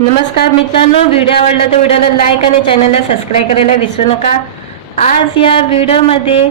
नमस्कार मित्रांनो, व्हिडिओ आवडला तर व्हिडिओला लाईक आणि चॅनलला सबस्क्राईब करायला विसरू नका। आज या व्हिडिओमध्ये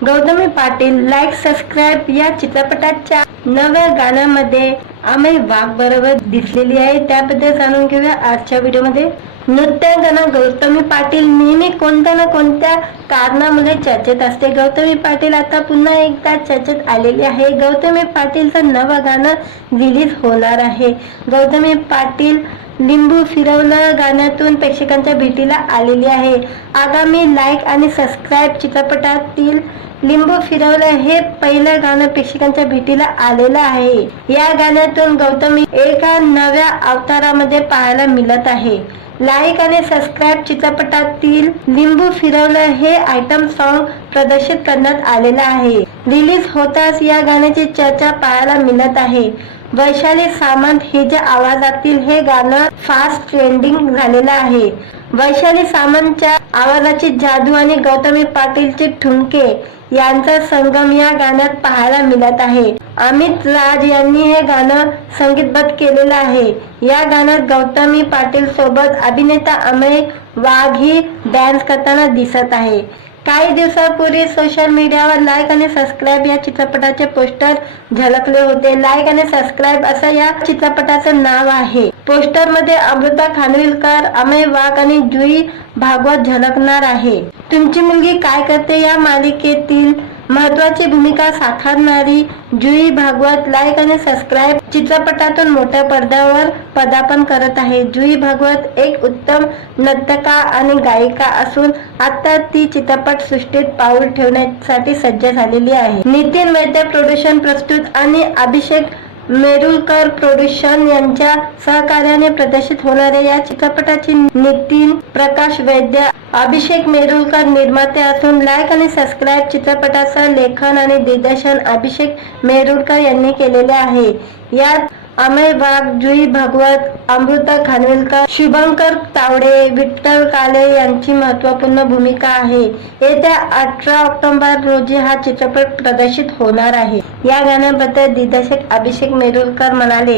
गौतमी पाटील लाईक सबस्क्राईब या चित्रपटाच्या नव्या गाण्यामध्ये अमेय वाघ बरोबर दिसलेली आहे, त्याबद्दल जाणून घेऊया आजच्या व्हिडिओमध्ये। नृत्यांगना गौतमी पाटील नेहमी कोणत्या ना कोणत्या कारणामुळे चर्चेत असते। गौतमी पाटील आता पुन्हा एकदा चर्चेत आलेली आहे। गौतमी पाटीलचं नवं गाणं रिलीज होणार आहे। गौतमी पाटील लिंबू फिरवलं गाण्यातून प्रेक्षकांच्या भेटीला आलेली आहे। आगामी लाईक आणि सबस्क्राईब चित्रपटातील लिंबू फिरवलं हे पहिलं गाणं प्रेक्षकांच्या भेटीला आलेलं आहे। या गाण्यातून गौतमी एका नव्या अवतारामध्ये पाहायला मिळत आहे। लाईक आणि सबस्क्राईब चित्रपटातील लिंबू फिरवलं हे आयटम सॉन्ग प्रदर्शित करण्यात आलेलं आहे। रिलीज होताच या गाण्याची चर्चा पाहायला मिळत आहे। वैशाली सामंत हिच्या आवाजातील हे गाणं फास्ट ट्रेंडिंग झालेलं आहे। वैशाली सामंतच्या आवाजाची जादू आणि गौतमी पाटीलचे ठुमके यांचा संगम या गाण्यात पाहायला मिळत आहे। अमित राज यांनी हे गाणं संगीतबद्ध केलेलं आहे। या गाण्यात गौतमी पाटील सोबत अभिनेता अमेय वाघ ही डान्स करताना दिसत आहे। काही दिवसांपूर्वी सोशल मीडियावर लाईक आणि सबस्क्राईब या चित्रपटाचे पोस्टर झळकले होते। लाईक आणि सबस्क्राईब असं या चित्रपटाचं नाव आहे। पोस्टर मध्ये अमृता खानविलकर, अमेय वाघ आणि जुई भागवत झळकणार आहे। तुमची मुलगी काय करते या मालिकेतील महत्त्वाची भूमिका साकारणारी जुई भागवत लाईक आणि सबस्क्राईब चित्रपटातून मोठ्या पडद्यावर पदार्पण करत आहे। जुई भागवत एक उत्तम नर्तका आणि गायिका असून आता ती चित्रपट सृष्टीत पाऊल ठेवण्यासाठी सज्ज झालेली आहे। नितीन वैद्य प्रोडक्शन प्रस्तुत आणि अभिषेक मेरुलकर प्रोडक्शन यांच्या सहकार्याने प्रदर्शित होणाऱ्या या चित्रपटाची नितीन प्रकाश वैद्य, अभिषेक मेरुलकर निर्माते असून लाईक आणि सबस्क्राईब चित्रपटाचं लेखन आणि दिग्दर्शन अभिषेक मेरुलकर यांनी केलेले आहे। यात अमेय वाघ, जुई भागवत, अमृता खानविलकर, शुभंकर तावडे, विठ्ठल काळे यांची महत्त्वपूर्ण भूमिका आहे। येत्या 18 ऑक्टोबर रोजी हा चित्रपट प्रदर्शित होणार आहे। या गाण्याबद्दल दिग्दर्शक अभिषेक मेरुलकर म्हणाले,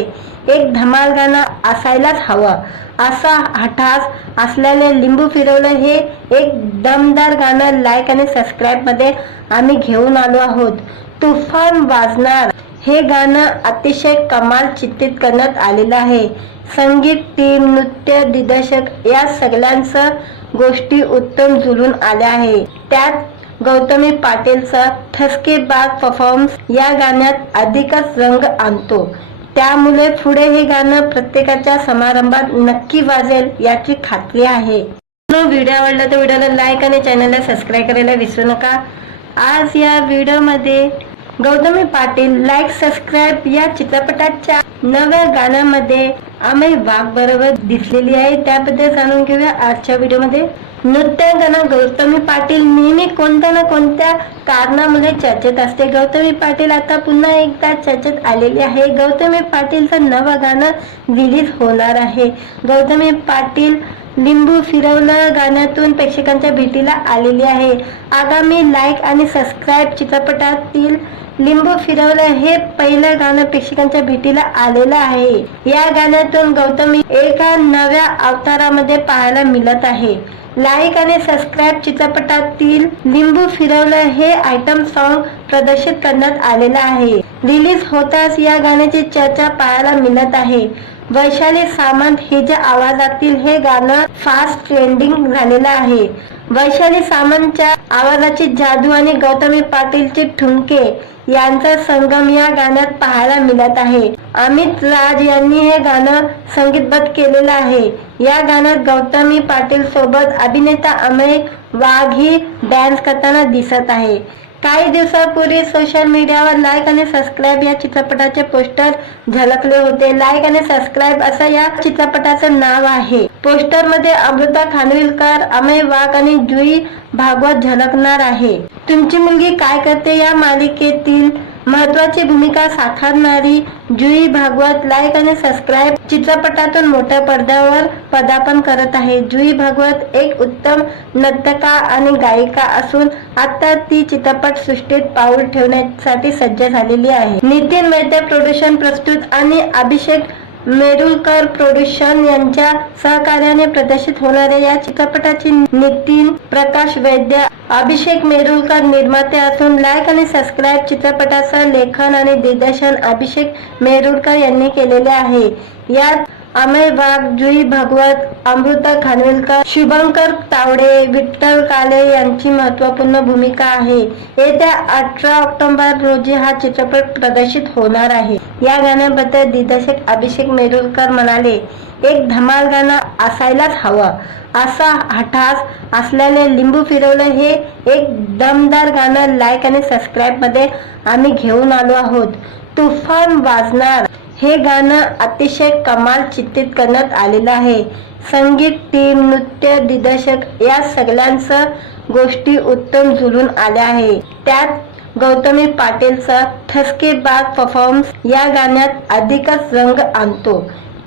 एक धमाल गाणं असायलाच हवं। असा हठास असल्याने लिंबू फिरवलं हे एक दमदार गाणं लाईक आणि सबस्क्राईब मध्ये आम्ही घेऊन आलो आहोत। तुफान वाजणार हे गाणं अतिशय कमाल चित्रित करण्यात आलेलं आहे। संगीत टीम, नृत्य दिग्दर्शक या सगळ्यांचं गोष्टी उत्तम जुळून आल्या आहे। त्यात गौतमी पाटीलचा ठसकेबाज परफॉर्मन्स या गाण्यात अधिकच रंग आणतो। त्यामुळे पुढे हे गाणं प्रत्येकाच्या समारंभात नक्की वाजेल याची खात्री आहे। व्हिडिओ आवडला तर व्हिडिओला लाईक आणि चॅनलला सबस्क्राईब करायला विसरू नका। आज या व्हिडिओमध्ये गौतमी पाटील लाईक सबस्क्राईब या चित्रपटाच्या नव्या गाण्यामध्ये अमेय वाघ बरोबर दिसलेली आहे, त्याबद्दल जाणून घेऊया आजच्या व्हिडिओमध्ये। नृत्यांगना गौतमी पाटील नेहमी कोणत्या ना कोणत्या कारणामुळे चर्चेत असते। गौतमी पाटील आता पुन्हा एकदा चर्चेत आलेली आहे। गौतमी पाटीलचं नवं गाणं रिलीज होणार आहे। गौतमी पाटील लिंबू फिरवलं गाण्यातून प्रेक्षकांच्या भेटीला आलेली आहे। आगामी लाईक आणि सबस्क्राईब चित्रपटातील लिंबू फिरवलं हे पहिलं गाणं प्रेक्षकांच्या भेटीला आलेलं आहे। या गाण्यातून गौतमी एका नव्या अवतारामध्ये पाहायला मिळत आहे। लाईक आणि सबस्क्राईब चित्रपटातील लिंबू फिरवलं हे आयटम सॉन्ग प्रदर्शित करण्यात आलेलं आहे। रिलीज होताच या गाण्याची चर्चा पाहायला मिळत आहे। वैशाली सामंत हिच्या आवाजातील हे गाणं फास्ट ट्रेंडिंग झालेलं आहे। वैशाली सामंतच्या आवाजाची जादू आणि गौतमी पाटीलचे ठुमके यांचा संगम या गाण्यात पाहायला मिळत आहे। अमित राज यांनी हे गाणं संगीतबद्ध केलेलं आहे। या गाण्यात गौतमी पाटील सोबत अभिनेता अमेय वाघ ही डान्स करताना दिसत आहे। काही दिवसांपूर्वी सोशल मीडियावर लाईक आणि सबस्क्राईब या चित्रपटाचे पोस्टर झळकले होते। लाईक आणि सबस्क्राईब असं या चित्रपटाचं नाव आहे। पोस्टर मध्ये अमृता खानविलकर, अमेय वाघ आणि जुई भागवत झळकणार आहे। तुमची मुलगी काय करते या मालिकेतील महत्त्वाची भूमिका साकारणारी जुई भागवत लाईक आणि सबस्क्राईब चित्रपटातून मोठ्या पडद्यावर पदार्पण करत आहे। जुई भागवत एक उत्तम नर्तका आणि गायिका असून आता ती चित्रपट सृष्टीत पाऊल ठेवण्यासाठी सज्ज झालेली आहे। नितीन वैद्य प्रोडक्शन प्रस्तुत आणि अभिषेक मेरुलकर प्रोडक्शन यांच्या सहकार्याने प्रदर्शित होणाऱ्या या चित्रपटाचे नितीन प्रकाश वैद्य, अभिषेक मेरुलकर निर्माते असून लाईक आणि सबस्क्राईब चित्रपटाचं लेखन आणि दिग्दर्शन अभिषेक मेरुलकर यांनी केलेले आहे। यात अमेय वाघ, जुई भागवत, अमृता खानविलकर, शुभंकर तावडे, विठ्ठल काले यांची महत्त्वपूर्ण भूमिका आहे। येत्या 18 ऑक्टोबर रोजी हा चित्रपट प्रदर्शित होणार आहे। या गाण्याबद्दल दिग्दर्शक अभिषेक मेरुलकर म्हणाले, एक धमाल गाणं असायलाच हवं। असा हठास असलेले लिंबू फिरवलं हे एक दमदार गाणं लाईक आणि सबस्क्राईब मध्ये आम्ही घेऊन आलो आहोत। तुफान वाजणार हे गाणं अतिशय कमाल चित्रित करण्यात आलेलं आहे। संगीत, टीम, नृत्य, दिग्दर्शक या सगळ्यांचं गोष्टी उत्तम जुळून आल्या आहे। त्यात गौतमी पाटीलचा ठसकेबाज परफॉर्मन्स या गाण्यात अधिकच रंग आणतो।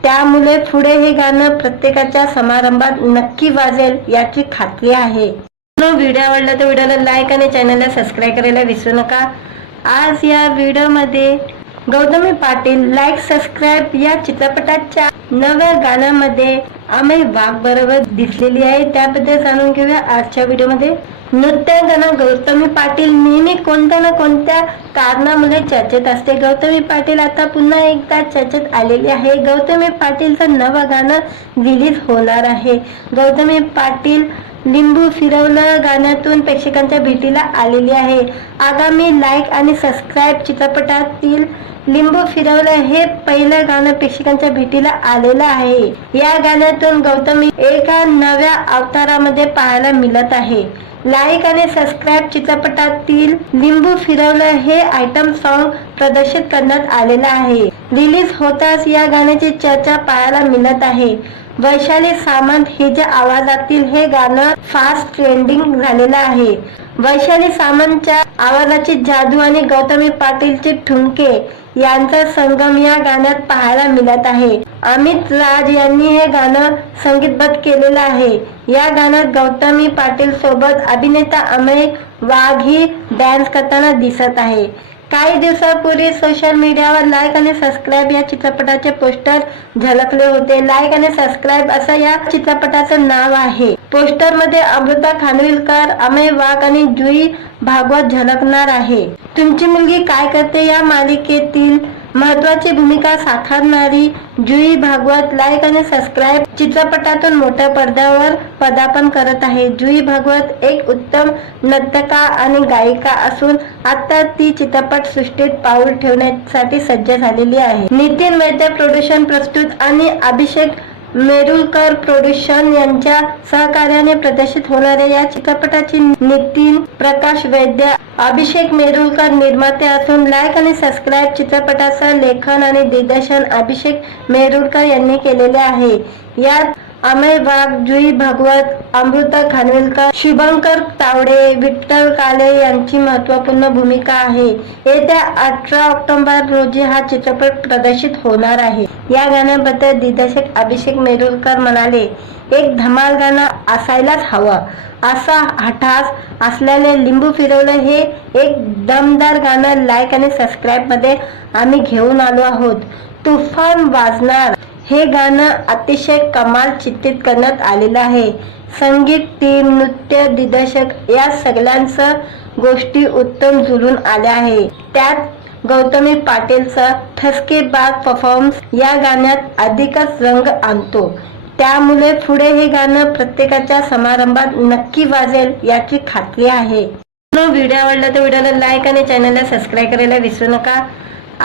त्यामुळे पुढे हे गाणं प्रत्येकाच्या समारंभात नक्की वाजेल याची खात्री आहे। व्हिडिओ आवडला तर व्हिडिओला लाईक आणि चॅनलला सबस्क्राईब करायला विसरू नका। आज या व्हिडिओमध्ये गौतमी पाटील लाईक सबस्क्राईब या चित्रपटाच्या नव्या गाण्यामध्ये अमेय वाघ बरोबर दिसलेली आहे, त्याबद्दल जाणून घेऊया आजच्या व्हिडिओमध्ये। नृत्यांगना गौतमी पाटील नेहमी कोणत्या ना कोणत्या कारणामुळे चर्चेत असते। गौतमी पाटील आता पुन्हा एकदा चर्चेत आलेली आहे। गौतमी पाटीलचं नवं गाणं रिलीज होणार आहे। गौतमी पाटील लिंबू फिरवलं गाण्यातून प्रेक्षकांच्या भेटीला आलेली आहे। आगामी लाईक आणि सबस्क्राईब चित्रपटातील लिंबू फिरवलं हे पहिलं गाणं प्रेक्षकांच्या भेटीला आलेलं आहे। या गाण्यातून गौतमी एका नव्या अवतारामध्ये पाहायला मिळत आहे। लाईक आणि सबस्क्राईब चित्रपटातील लिंबू फिरवलं हे आयटम सॉन्ग प्रदर्शित करण्यात आलेलं आहे। रिलीज होताच या गाण्याची चर्चा पाहायला मिळत आहे। वैशाली सामंत हिच्या आवाजातील हे गाणं फास्ट ट्रेंडिंग झालेलं आहे। वैशाली सामंतच्या आवाजाची जादू आणि गौतमी पाटीलचे ठुमके यांचा संगम या गाण्यात पाहायला मिळत आहे। अमित राज यांनी हे गाणं संगीतबद्ध केलेलं आहे। या गाण्यात गौतमी पाटील सोबत अभिनेता अमेय वाघ ही डान्स करताना दिसत आहे। काही दिवसांपूर्वी सोशल मीडियावर लाईक आणि सबस्क्राईब या चित्रपटाचे पोस्टर झळकले होते। लाईक आणि सबस्क्राईब असं या चित्रपटाचं नाव आहे। पोस्टर मध्ये अमृता खानविलकर, अमेय वाघ आणि जुई भागवत झळकणार आहे। तुमची मुलगी काय करते या मालिकेतील महत्त्वाची भूमिका साकारणारी जुई भागवत लाईक आणि सबस्क्राईब चित्रपटातून मोठ्या पडद्यावर पदार्पण करत आहे। जुई भागवत एक उत्तम नर्तका आणि गायिका असून आता ती चित्रपट सृष्टीत पाऊल ठेवण्यासाठी सज्ज झालेली आहे। नितीन वैद्य प्रोडक्शन प्रस्तुत आणि अभिषेक मेरुलकर प्रोडक्शन यांच्या सहकार्याने प्रदर्शित होणाऱ्या या चित्रपटाचे नितीन प्रकाश वैद्य, अभिषेक मेरुलकर निर्माते असून लाईक आणि सबस्क्राईब चित्रपटाचं लेखन आणि दिग्दर्शन अभिषेक मेरुलकर यांनी केलेले आहे। यात अमेय वाघ, जुई भागवत, अमृता खानविलकर, शुभंकर तावडे, विठ्ठल काले यांची महत्त्वपूर्ण भूमिका आहे। येत्या 18 ऑक्टोबर रोजी हा चित्रपट प्रदर्शित होणार आहे। या गाण्याबद्दल दिग्दर्शक अभिषेक मेरुलकर म्हणाले, एक धमाल गाणं असायलाच हवं। असा हठास असलेले लिंबू फिरवलं हे एक दमदार गाणं लाईक आणि सबस्क्राईब मध्ये आम्ही घेऊन आलो आहोत। तुफान वाजणार हे गाणं अतिशय कमाल चित्रित करण्यात आलेलं आहे। संगीत, टीम, नृत्य, दिग्दर्शक या सगळ्यांचं गोष्टी उत्तम जुळून आल्या आहे। त्यात गौतमी पाटीलचा ठसकेबाज परफॉर्मन्स या गाण्यात अधिकच रंग आणतो। त्यामुळे पुढे हे गाणं प्रत्येकाच्या समारंभात नक्की वाजेल याची खात्री आहे। व्हिडिओ आवडला तर व्हिडिओला लाईक आणि चॅनलला सबस्क्राईब करायला विसरू नका।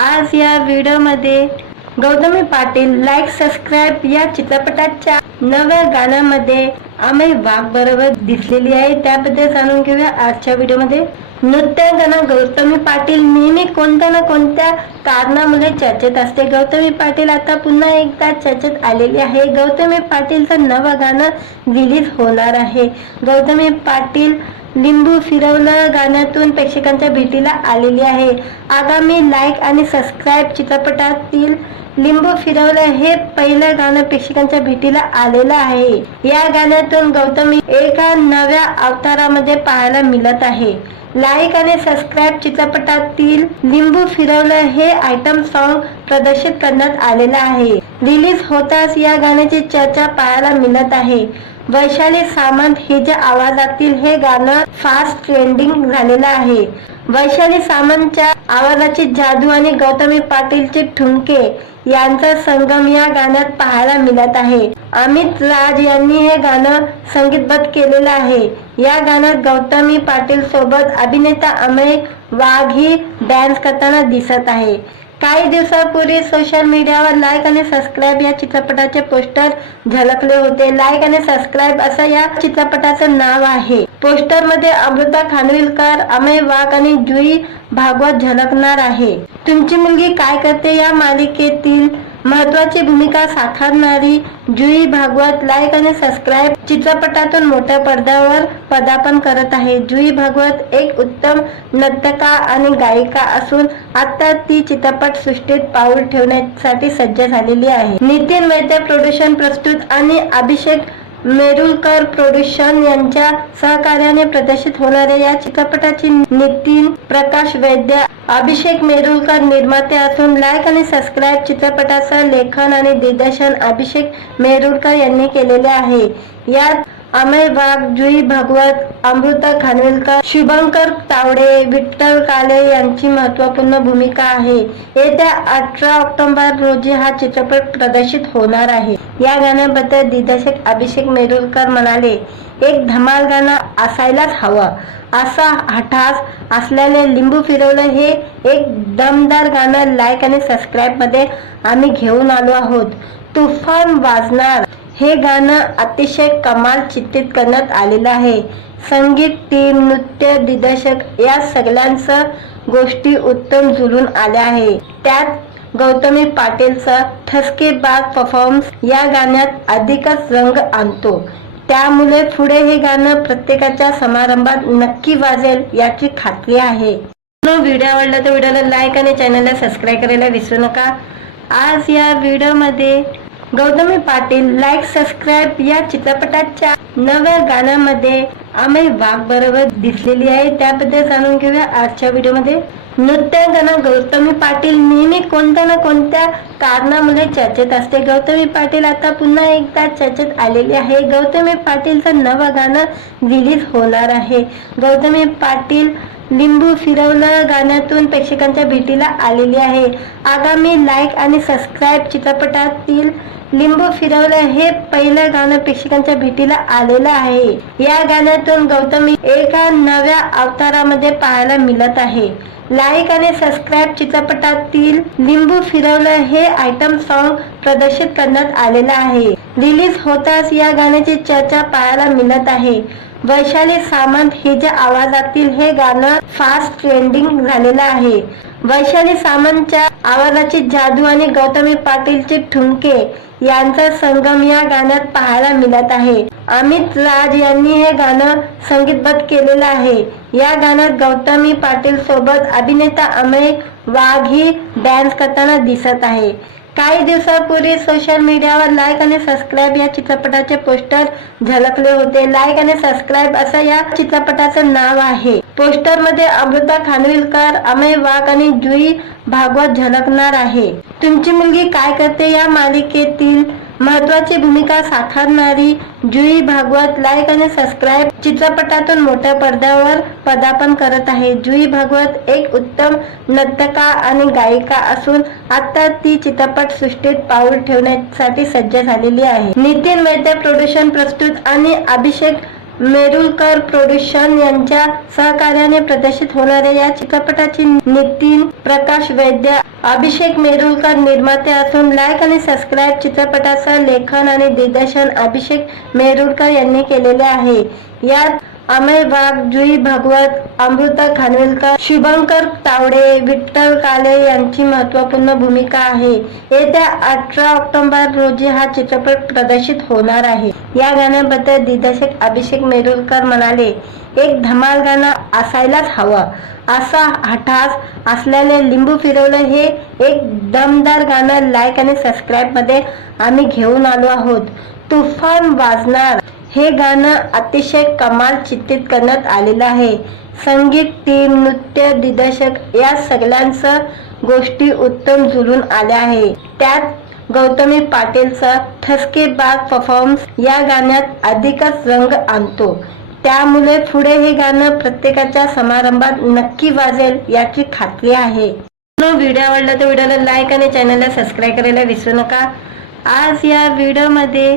आज या व्हिडिओमध्ये गौतमी पाटील लाईक सबस्क्राईब या चित्रपटाच्या नव्या गाण्यामध्ये अमेय वाघ बरोबर दिसलेली आहे, त्याबद्दल जाणून घेऊया आजच्या व्हिडिओमध्ये। नृत्यांगना गौतमी पाटील नेहमी कोणत्या ना कोणत्या कारणामुळे चर्चेत असते। गौतमी पाटील आता पुन्हा एकदा चर्चेत आलेली आहे। गौतमी पाटीलचं नवं गाणं रिलीज होणार आहे। गौतमी पाटील लिंबू फिरवलं गाण्यातून प्रेक्षकांच्या भेटीला आलेली आहे। आगामी लाईक आणि सबस्क्राईब चित्रपटातील लिंबू फिरवलं हे पहिलं गाणं प्रेक्षकांच्या भेटीला आलेलं आहे। या गाण्यातून गौतमी एका नव्या अवतारामध्ये पाहायला मिळत आहे। लाईक आणि सबस्क्राईब चित्रपटातील लिंबू फिरवलं हे आयटम सॉन्ग प्रदर्शित करण्यात आलेलं आहे। रिलीज होताच या गाण्याची चर्चा पाहायला मिळत आहे। वैशाली सामंत हिच्या आवाजातील हे गाणं फास्ट ट्रेंडिंग झालेलं आहे। वैशाली सामंतच्या आवाजाची जादू आणि गौतमी पाटीलचे ठुमके यांचा संगम या गाण्यात पाहायला मिळत आहे। अमित राज यांनी हे गाणं संगीतबद्ध केलेलं आहे। या गाण्यात गौतमी पाटील सोबत अभिनेता अमेय वाघ ही डान्स करताना दिसत आहे। काही दिवसांपूर्वी सोशल मीडियावर लाईक आणि सबस्क्राईब या चित्रपटाचे पोस्टर झळकले होते। लाईक आणि सबस्क्राईब असं या चित्रपटाचं नाव आहे। पोस्टर मध्ये अमृता खानविलकर, अमेय वाघ आणि जुई भागवत झळकणार आहे। तुमची मुलगी काय करते या मालिकेतील महत्त्वाची भूमिका साकारणारी जुई भागवत लाईक आणि सबस्क्राईब चित्रपटातून मोठ्या पडद्यावर पदार्पण करत आहे। जुई भागवत एक उत्तम नर्तका आणि गायिका असून आता ती चित्रपट सृष्टीत पाऊल ठेवण्यासाठी सज्ज झालेली आहे। नितीन वैद्य प्रोडक्शन प्रस्तुत आणि अभिषेक मेरुलकर प्रोडक्शन यांच्या सहकार्याने प्रदर्शित होणाऱ्या या चित्रपटाची नितीन प्रकाश वैद्य, अभिषेक मेरुलकर निर्माते असून लाईक आणि सबस्क्राईब चित्रपटाचं लेखन आणि दिग्दर्शन अभिषेक मेरुलकर यांनी केलेले आहे। यात अमेय वाघ, जुई भागवत, अमृता खानविलकर, शुभंकर तावडे, विठ्ठल काळे यांची महत्त्वपूर्ण भूमिका आहे। येत्या 18 ऑक्टोबर रोजी हा चित्रपट प्रदर्शित होणार आहे। या गाण्याबद्दल दिग्दर्शक अभिषेक मेरुलकर म्हणाले, एक धमाल गाणं असायलाच हवं। असा हठास असलेले लिंबू फिरवलं हे एक दमदार गाणं लाईक आणि सबस्क्राईब मध्ये आम्ही घेऊन आलो आहोत। तुफान वाजणार हे गाणं अतिशय कमाल चित्रित करण्यात आलेलं आहे। संगीत, टीम, नृत्य, दिग्दर्शक या सगळ्यांचं गोष्टी उत्तम जुळून आल्या आहे। त्यात गौतमी पाटीलचा ठसकेबाज परफॉर्मन्स या गाण्यात अधिकच रंग आणतो। त्यामुळे पुढे हे गाणं प्रत्येकाच्या समारंभात नक्की वाजेल याची खात्री आहे। व्हिडिओ आवडला तर व्हिडिओला लाईक आणि चॅनलला सबस्क्राईब करायला विसरू नका। आज या व्हिडिओमध्ये गौतमी पाटील लाईक सबस्क्राईब या चित्रपटाच्या नव्या गाण्यामध्ये अमेय वाघ बरोबर दिसलेली आहे। त्याबद्दल जाणून घेऊया आजच्या व्हिडिओमध्ये। नृत्यांगना गौतमी पाटील नेहमी कोणत्या ना कोणत्या कारणामुळे चर्चेत असते। गौतमी पाटील आता पुन्हा एकदा चर्चेत आलेली आहे। गौतमी पाटीलचं नवं गाणं रिलीज होणार आहे। गौतमी पाटील लिंबू फिरवलं गाण्यातून प्रेक्षकांच्या भेटीला आलेली आहे। आगामी लाईक आणि सबस्क्राईब चित्रपटातील लिंबू फिरवलं हे पहिलं गाणं प्रेक्षकांच्या भेटीला आलेलं आहे। या गाण्यातून गौतमी एका नव्या अवतारामध्ये पाहायला मिळत आहे। लाईक आणि सबस्क्राईब चित्रपटातील लिंबू फिरवलं हे आयटम सॉन्ग प्रदर्शित करण्यात आलेलं आहे। रिलीज होताच या गाण्याची चर्चा पाहायला मिळत आहे। वैशाली सामंत हिच्या आवाजातील हे गाणं फास्ट ट्रेंडिंग झालेलं आहे। वैशाली सामंतच्या आवाजाची जादू आणि गौतमी पाटीलचे ठुमके यांचा संगम या गाण्यात पाहायला मिळत आहे। अमित राज यांनी हे गाणं संगीतबद्ध केलेलं आहे। या गाण्यात गौतमी पाटील सोबत अभिनेता अमेय वाघ ही डान्स करताना दिसत आहे। काही दिवसांपूर्वी सोशल मीडियावर लाईक आणि सबस्क्राईब या चित्रपटाचे पोस्टर झळकले होते। लाईक आणि सबस्क्राईब असं या चित्रपटाचं नाव आहे। पोस्टर मध्ये अमृता खानविलकर, अमेय वाघ आणि जुई भागवत झळकणार आहे। तुमची मुलगी काय करते या मालिकेतील महत्त्वाची भूमिका साकारणारी जुई भागवत लाईक आणि सबस्क्राईब चित्रपटातून मोठ्या पडद्यावर पदार्पण करत आहे। जुई भागवत एक उत्तम नर्तका आणि गायिका असून आता ती चित्रपट सृष्टीत पाऊल ठेवण्यासाठी सज्ज झालेली आहे। नितीन वैद्य प्रोडक्शन प्रस्तुत आणि अभिषेक मेरुलकर प्रोडक्शन यांच्या सहकार्याने प्रदर्शित होणाऱ्या या चित्रपटाची नितीन प्रकाश वैद्य, अभिषेक मेरुलकर निर्माते असून लाईक आणि सबस्क्राईब चित्रपटाचं लेखन आणि दिग्दर्शन अभिषेक मेरुलकर यांनी केलेले आहे। यात अमेय वाघ, जुई भागवत, अमृता खानविलकर, शुभंकर तावडे, विठ्ठल काळे यांची महत्त्वपूर्ण भूमिका आहे। येत्या 18 ऑक्टोबर रोजी हा चित्रपट प्रदर्शित होणार आहे। या गाण्याबद्दल दिग्दर्शक अभिषेक मेरुलकर म्हणाले, एक धमाल गाणं असायलाच हवं। असा हठास असलेले लिंबू फिरवलं हे एक दमदार गाणं लाईक आणि सबस्क्राईब मध्ये आम्ही घेऊन आलो आहोत। तुफान वाजणार हे गाणं अतिशय कमाल चित्रित करण्यात आलेलं आहे। संगीत, टीम, नृत्य, दिग्दर्शक या सगळ्यांचं गोष्टी उत्तम जुळून आल्या आहे। त्यात गौतमी पाटीलचा ठसकेबाज परफॉर्मन्स या गाण्यात अधिकच रंग आणतो. त्यामुळे पुढे हे गाणं प्रत्येकाच्या समारंभात नक्की वाजेल याची खात्री आहे. व्हिडिओ आवडला तर व्हिडिओला लाईक आणि चॅनलला सबस्क्राईब करायला विसरू नका. आज या व्हिडिओमध्ये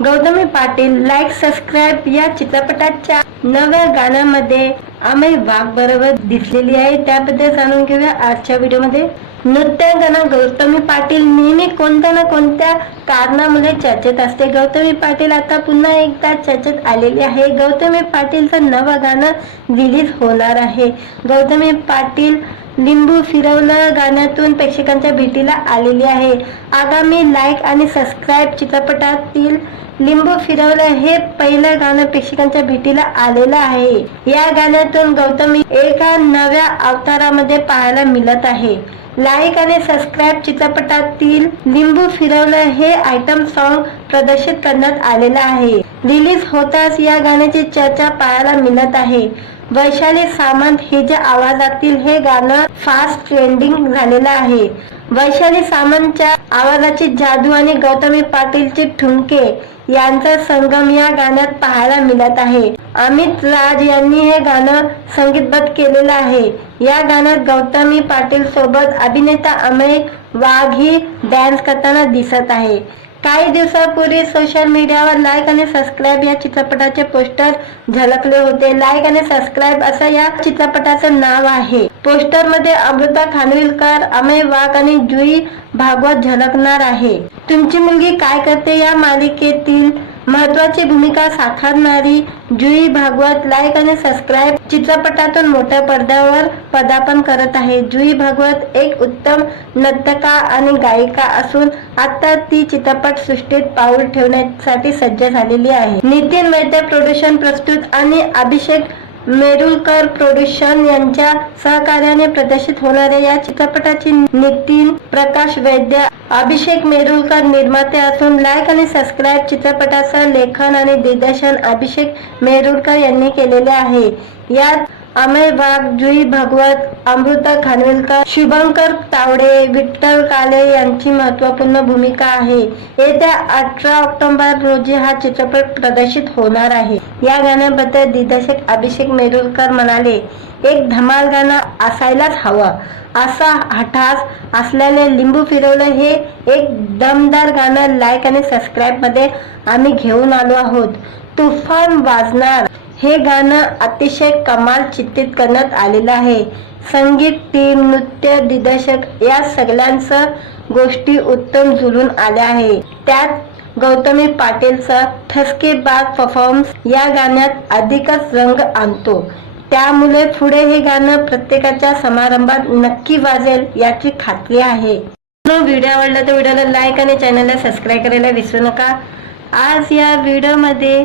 गौतमी पाटील लाईक सबस्क्राईब या चित्रपटाच्या नव्या गाण्यामध्ये अमेय वाघ बरोबर दिसलेली आहे. त्याबद्दल जाणून घेऊया आजच्या व्हिडिओमध्ये. नृत्यांगना गौतमी पाटील नेहमी कोणत्या ना कोणत्या कारणामुळे चर्चेत असते. गौतमी पाटील आता पुन्हा एकदा चर्चेत आलेली आहे. गौतमी पाटीलचं नवं गाणं रिलीज होणार आहे. गौतमी पाटील लिंबू फिरवलं गाण्यातून प्रेक्षकांच्या भेटीला आलेली आहे. आगामी लाईक आणि सबस्क्राईब चित्रपटातील लिंबू फिरवलं हे पहिलं गाणं प्रेक्षकांच्या भेटीला आलेलं आहे. या गाण्यातून गौतमी एका नव्या अवतारामध्ये पाहायला मिळत आहे. लाईक आणि सबस्क्राईब चित्रपटातील लिंबू फिरवलं हे आयटम सॉन्ग प्रदर्शित करण्यात आलेलं आहे. रिलीज होताच या गाण्याची चर्चा पाहायला मिळत आहे. वैशाली सामंत हिच्या आवाजातील हे गाणं फास्ट ट्रेंडिंग झालेलं आहे. वैशाली सामंतच्या आवाजाची जादू आणि गौतमी पाटीलचे ठुमके यांचा संगम या गाण्यात पाहायला मिळत आहे. अमित राज यांनी हे गाणं संगीतबद्ध केलेलं आहे. या गाण्यात गौतमी पाटील सोबत अभिनेता अमेय वाघ ही डान्स करताना दिसत आहे. काही दिवसापूर्वी सोशल मीडियावर लाईक आणि सबस्क्राईब या चित्रपटाचे पोस्टर झळकले होते. लाईक आणि सबस्क्राईब असं या चित्रपटाचं नाव आहे. पोस्टर मध्ये अमृता खानविलकर, अमेय वाघ आणि जुई भागवत झळकणार आहे. तुमची मुलगी काय करते या मालिकेतील महत्वाची भूमिका साकारणारी जुई भागवत लाईक आणि सबस्क्राईब चित्रपटातून मोठ्या पडद्यावर पदार्पण करत आहे. जुई भागवत एक उत्तम नर्तका आणि गायिका असून आता ती चित्रपट सृष्टीत पाऊल ठेवण्यासाठी सज्ज झालेली आहे. नितीन वैद्य प्रोडक्शन प्रस्तुत आणि अभिषेक मेरुलकर प्रोडक्शन यांच्या सहकार्याने प्रदर्शित होणाऱ्या या चित्रपटाची नितीन प्रकाश वैद्य, अभिषेक मेरुलकर निर्माते असून लाईक आणि सबस्क्राईब चित्रपटाचं लेखन आणि दिग्दर्शन अभिषेक मेरुलकर यांनी केलेले आहे. यात अमेय वाघ, जुई भागवत, अमृता खानविलकर, शुभंकर तावडे, विठ्ठल काले यांची महत्त्वपूर्ण भूमिका आहे. येत्या 18 ऑक्टोबर रोजी हा चित्रपट प्रदर्शित होणार आहे. या गाण्याबद्दल दिग्दर्शक अभिषेक मेरुलकर म्हणाले, एक धमाल गाणं असायलाच हवं. असा हठास असलेले लिंबू फिरवलं हे एक दमदार गाणं लाईक आणि सबस्क्राईब मध्ये आम्ही घेऊन आलो आहोत. तुफान वाजणार हे गाणं अतिशय कमाल चित्रित करण्यात आलेलं आहे. संगीत टीम, नृत्य दिग्दर्शक या सगळ्यांचं गोष्टी उत्तम जुळून आल्या आहे. त्यात गौतमी पाटीलचा ठसकेबाज परफॉर्मन्स या गाण्यात अधिकच रंग आणतो. त्यामुळे पुढे हे गाणं प्रत्येकाच्या समारंभात नक्की वाजेल याची खात्री आहे. व्हिडिओ आवडला तर व्हिडिओला लाईक आणि चॅनलला सबस्क्राईब करायला विसरू नका. आज या व्हिडिओमध्ये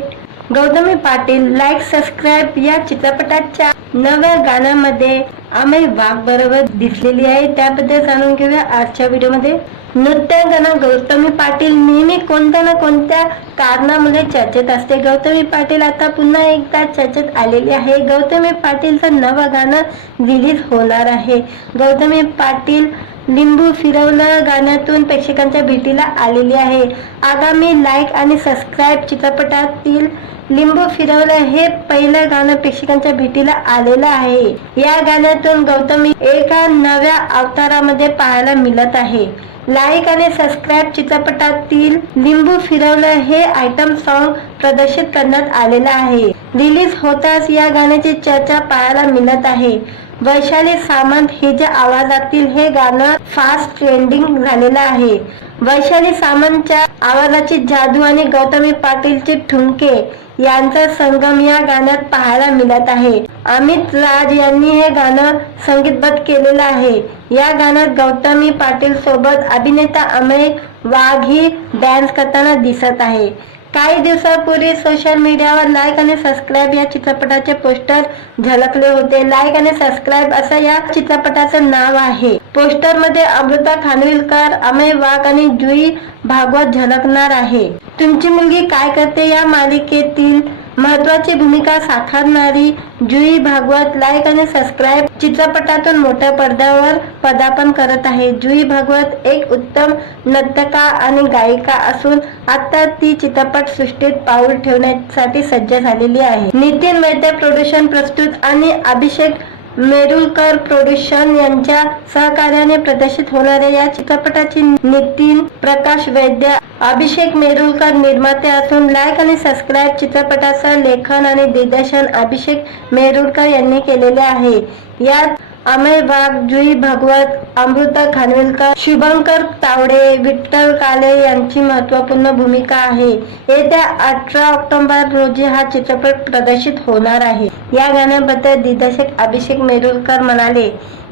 गौतमी पाटील लाईक सबस्क्राईब या चित्रपटाच्या नव्या गाण्यामध्ये अमेय वाघ बरोबर दिसलेली आहे. त्याबद्दल जाणून घेऊया आजच्या व्हिडिओमध्ये. नृत्यांगना गौतमी पाटील नेहमी कोणत्या ना कोणत्या कारणामुळे चर्चेत असते. गौतमी पाटील आता पुन्हा एकदा चर्चेत आलेली आहे. गौतमी पाटीलचं नवं गाणं रिलीज होणार आहे. गौतमी पाटील लिंबू फिरवलं गाण्यातून प्रेक्षकांच्या भेटीला आलेली आहे. आगामी लाईक आणि सबस्क्राईब चित्रपटातील लिंबू फिरवलं हे पहिलं गाणं प्रेक्षकांच्या भेटीला आलेलं आहे. या गाण्यातून गौतमी एका नव्या अवतारामध्ये पाहायला मिळत आहे. लाईक आणि सबस्क्राईब चित्रपटातील लिंबू फिरवलं हे आयटम सॉन्ग प्रदर्शित करण्यात आलेलं आहे. रिलीज होताच या गाण्याची चर्चा पाहायला मिळत आहे. वैशाली सामंत हिच्या आवाजातील हे गाणं फास्ट ट्रेंडिंग झालेलं आहे. वैशाली सामंतच्या आवाजाची जादू आणि गौतमी पाटीलचे ठुमके यांचा संगम या गाण्यात पाहायला मिळत आहे. अमित राज यांनी हे गाणं संगीतबद्ध केलेलं आहे. या गाण्यात गौतमी पाटील सोबत अभिनेता अमेय वाघ ही डान्स करताना दिसत आहे. काही दिवसापूर्वी सोशल मीडियावर लाईक आणि सबस्क्राईब या चित्रपटाचे पोस्टर झळकले होते. लाईक आणि सबस्क्राईब असं या चित्रपटाचं नाव आहे. पोस्टर मध्ये अमृता खानविलकर, अमेय वाघ आणि जुई भागवत झळकणार आहे. तुमची मुलगी काय करते या मालिकेतील महत्वाची भूमिका साकारणारी जुई भागवत लाईक आणि सबस्क्राईब चित्रपटातून मोठ्या पडद्यावर पदार्पण करत आहे। जुई भागवत एक उत्तम नर्तका आणि गायिका असून आता ती चित्रपट सृष्टीत पाऊल ठेवण्यासाठी सज्ज झालेली आहे। नितीन वैद्य प्रोडक्शन प्रस्तुत आणि अभिषेक मेरुलकर प्रोडक्शन यांच्या सहकार्याने प्रदर्शित होणाऱ्या या चित्रपटाची नितीन प्रकाश वैद्य अभिषेक मेरुलकर निर्माते असून लाईक आणि सबस्क्राईब चित्रपटाचं लेखन आणि दिग्दर्शन अभिषेक मेरुलकर यांनी केलेले आहे। यात अमेय वाघ, जुई भागवत, अमृता खानविलकर, शुभंकर तावडे, विठ्ठल काले यांची महत्त्वपूर्ण भूमिका आहे। येत्या 18 ऑक्टोबर रोजी हा चित्रपट प्रदर्शित होणार आहे। या गाण्याबद्दल दिग्दर्शक अभिषेक मेरुलकर म्हणाले,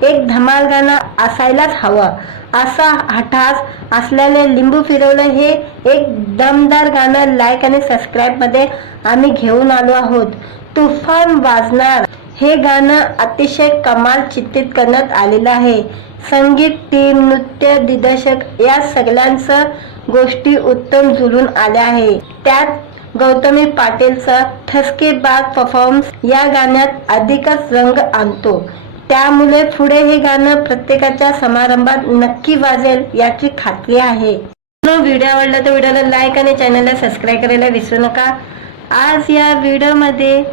एक धमाल गाणं असायलाच हवं, असा हठास असलेले लिंबू फिरवलं हे एक दमदार गाणं लाईक आणि सबस्क्राईब मध्ये आम्ही घेऊन आलो आहोत। तुफान वाजणार हे गाणं अतिशय कमाल चित्रित करण्यात आलेलं आहे। संगीत, टीम, नृत्य, दिग्दर्शक या सगळ्यांचं गोष्टी उत्तम जुळून आल्या आहे। त्यात गौतमी पाटीलचा ठसकेबाज परफॉर्मन्स या गाण्यात अधिकच रंग आणतो। त्यामुळे पुढे हे गाणं प्रत्येकाच्या समारंभात नक्की वाजेल याची खात्री आहे। व्हिडिओ आवडला तर व्हिडिओला लाईक आणि चॅनलला सबस्क्राईब करायला विसरू नका। आज या व्हिडिओमध्ये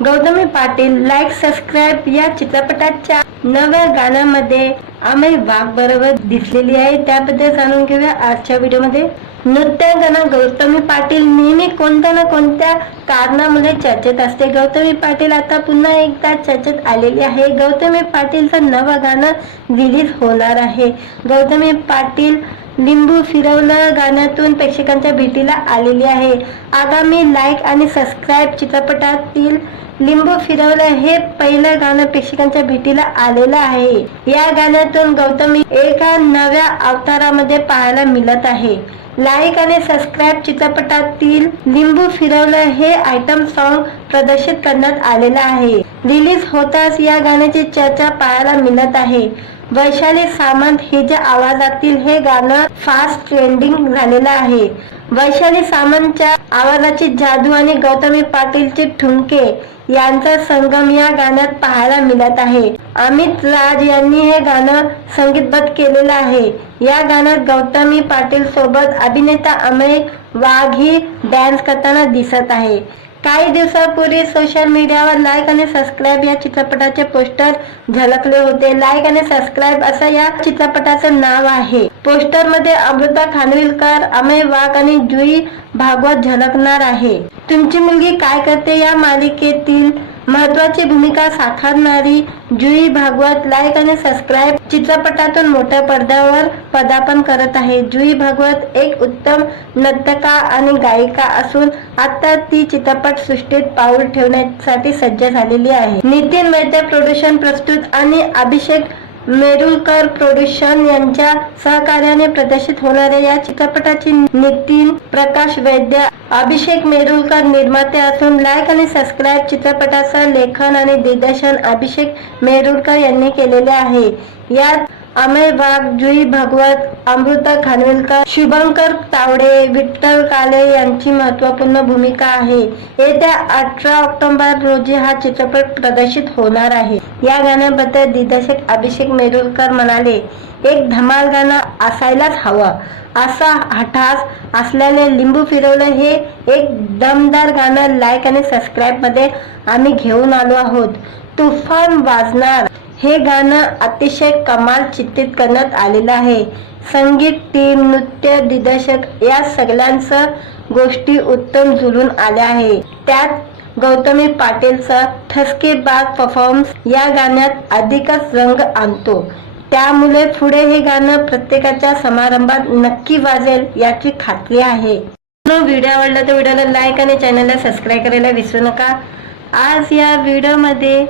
गौतमी पाटील लाईक सबस्क्राईब या चित्रपटाच्या नव्या गाण्यामध्ये अमेय वाघ बरोबर दिसलेली आहे, त्याबद्दल जाणून घेऊया आजच्या व्हिडिओमध्ये। नृत्यांगना गौतमी पाटील नेहमी कोणत्या ना कोणत्या कारणामुळे चर्चेत असते। गौतमी पाटील आता पुन्हा एकदा चर्चेत आलेली आहे। गौतमी पाटीलचं नवं गाणं रिलीज होणार आहे। गौतमी पाटील लिंबू फिरवलं गाण्यातून प्रेक्षकांच्या भेटीला आलेली आहे। आगामी लाईक आणि सबस्क्राईब चित्रपटातील लिंबू फिरवलं हे पहिलं गाणं प्रेक्षकांच्या भेटीला आलेलं आहे। या गाण्यातून गौतमी एका नव्या अवतारामध्ये पाहायला मिळत आहे। लाईक आणि सबस्क्राईब चित्रपटातील लिंबू फिरवलं हे आयटम सॉन्ग प्रदर्शित करण्यात आलेलं आहे। रिलीज होताच या गाण्याची चर्चा पाहायला मिळत आहे। वैशाली सामंत हिच्या आवाजातील हे गाणं फास्ट ट्रेंडिंग झालेलं आहे। वैशाली सामंतच्या आवाजाची जादू आणि गौतमी पाटीलचे ठुमके यांचा संगम या गाण्यात पाहायला मिळत आहे। अमित राज यांनी हे गाणं संगीतबद्ध केलेलं आहे। या गाण्यात गौतमी पाटील सोबत अभिनेता अमेय वाघ ही डान्स करताना दिसत आहे। काही दिवसांपूर्वी सोशल मीडियावर लाईक आणि सबस्क्राईब या चित्रपटाचे पोस्टर झळकले होते। लाईक आणि सबस्क्राईब असं या चित्रपटाचं नाव आहे। पोस्टर मध्ये अमृता खानविलकर, अमेय वाघ आणि जुई भागवत झळकणार आहे। तुमची मुलगी काय करते या मालिकेतील महत्वाची भूमिका साकारणारी जुई भागवत लाईक आणि सबस्क्राईब चित्रपटातून मोठ्या पडद्यावर पदार्पण करत आहे। जुई भागवत एक उत्तम नर्तका आणि गायिका असून आता ती चित्रपट सृष्टीत पाऊल ठेवण्यासाठी सज्ज झालेली आहे। नितीन वैद्य प्रोडक्शन प्रस्तुत आणि अभिषेक मेरुलकर प्रोडक्शन यांच्या सहकार्याने प्रदर्शित होणाऱ्या या चित्रपटाची नितीन प्रकाश वैद्य अभिषेक मेरुलकर निर्माते असून लाईक आणि सबस्क्राईब चित्रपटाचं लेखन आणि दिग्दर्शन अभिषेक मेरुलकर यांनी केलेले आहे। यात अमेय वाघ, जुई भागवत, अमृता खानविलकर, शुभंकर तावडे, विठ्ठल काले यांची महत्त्वपूर्ण भूमिका आहे। येत्या 18 ऑक्टोबर रोजी हा चित्रपट प्रदर्शित होणार आहे। या गाण्याबद्दल दिग्दर्शक अभिषेक मेरुलकर म्हणाले, एक धमाल गाणं असायलाच हवं, असा हठास असलेले लिंबू फिरवलं हे एक दमदार गाणं लाईक आणि सबस्क्राईब मध्ये आम्ही घेऊन आलो आहोत। तुफान वाजणार हे गाणं अतिशय कमाल चित्रित करण्यात आलेलं आहे। संगीत, टीम, नृत्य, दिग्दर्शक या सगळ्यांचं गोष्टी उत्तम जुळून आल्या आहे। त्यात गौतमी पाटीलचा ठसकेबाज परफॉर्मन्स या गाण्यात अधिकच रंग आणतो। त्यामुळे पुढे हे गाणं प्रत्येकाच्या समारंभात नक्की वाजेल याची खात्री आहे। व्हिडिओ आवडला तर व्हिडिओला लाईक आणि चॅनलला सबस्क्राईब करायला विसरू नका। आज या व्हिडिओमध्ये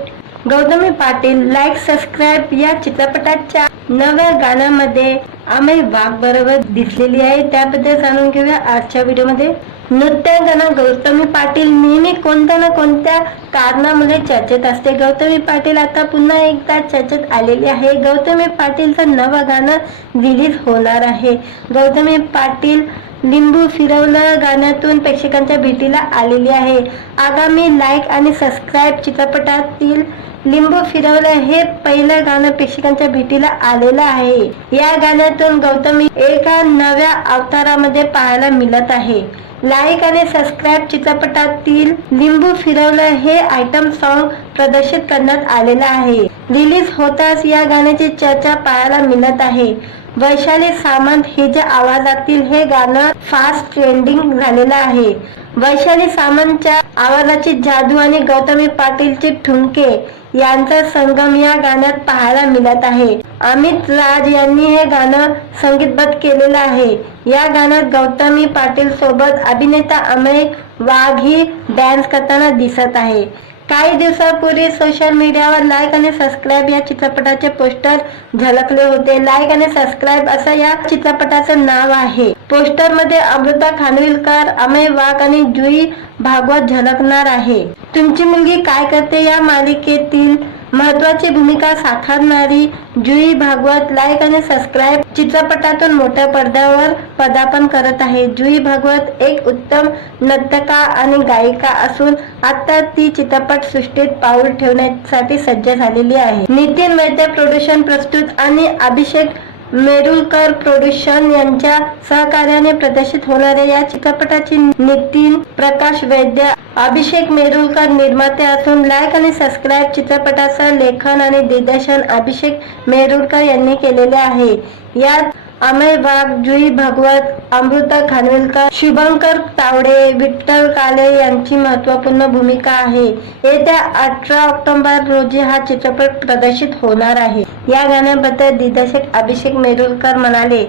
गौतमी पाटील लाईक सबस्क्राईब या चित्रपटाच्या नव्या गाण्यामध्ये अमेय वाघ बरोबर दिसलेली आहे, त्याबद्दल जाणून घेऊया आजच्या व्हिडिओमध्ये। नृत्यांगना गौतमी पाटील नेहमी कोणत्या ना कोणत्या कारणामुळे चर्चेत असते। गौतमी पाटील आता पुन्हा एकदा चर्चेत आलेली आहे। गौतमी पाटीलचं नवं गाणं रिलीज होणार आहे। गौतमी पाटील लिंबू फिरवलं गाण्यातून प्रेक्षकांच्या भेटीला आलेली आहे. आगामी लाईक आणि सबस्क्राईब चित्रपटातील लिंबू फिरवलं हे पहिलं गाणं प्रेक्षकांच्या भेटीला आलेलं आहे. या गाण्यातून गौतमी एका नव्या अवतारामध्ये पाहायला मिळत आहे. लाईक आणि सबस्क्राईब चित्रपटातील लिंबू फिरवलं हे आयटम सॉन्ग प्रदर्शित करण्यात आलेलं आहे. रिलीज होताच या गाण्याची चर्चा पाहायला मिळत आहे. वैशाली सामंत हिच्या आवाजातील हे गाणं फास्ट ट्रेंडिंग झालेलं आहे. वैशाली सामंतच्या आवाजाची जादू आणि गौतमी पाटीलचे ठुमके यांचा संगम या गाण्यात पाहायला मिळत आहे. अमित राज यांनी हे गाणं संगीतबद्ध केलेलं आहे. या गाण्यात गौतमी पाटील सोबत अभिनेता अमेय वाघ ही डान्स करताना दिसत आहे. काही दिवसापूर्वी सोशल मीडियावर लाईक आणि सबस्क्राईब या चित्रपटाचे पोस्टर झळकले होते. लाईक आणि सबस्क्राईब असं या चित्रपटाचं नाव आहे. पोस्टर मध्ये अमृता खानविलकर, अमेय वाघ आणि जुई भागवत झळकणार आहे. तुमची मुलगी काय करते या मालिकेतील महत्वाची भूमिका साकारणारी जुई भागवत लाईक आणि सबस्क्राईब चित्रपटातून मोठ्या पडद्यावर पदार्पण करत आहे. जुई भागवत एक उत्तम नर्तका आणि गायिका असून आता ती चित्रपट सृष्टीत पाऊल ठेवण्यासाठी सज्ज झालेली आहे. नितीन वैद्य प्रोडक्शन प्रस्तुत आणि अभिषेक मेरुलकर प्रोडक्शन यांच्या सहकार्याने प्रदर्शित होणाऱ्या या चित्रपटाची नितीन प्रकाश वैद्य, अभिषेक मेरुलकर निर्माते असून लाईक आणि सबस्क्राईब चित्रपटाचं लेखन आणि दिग्दर्शन अभिषेक मेरुलकर यांनी केलेले आहे. यात अमेय वाघ, जुई भागवत, अमृता खानविलकर, शुभंकर तावडे, विठ्ठल काळे यांची महत्त्वपूर्ण भूमिका आहे. येत्या 18 ऑक्टोबर रोजी हा चित्रपट प्रदर्शित होणार आहे. या गाण्याबद्दल दिग्दर्शक अभिषेक मेरुलकर म्हणाले,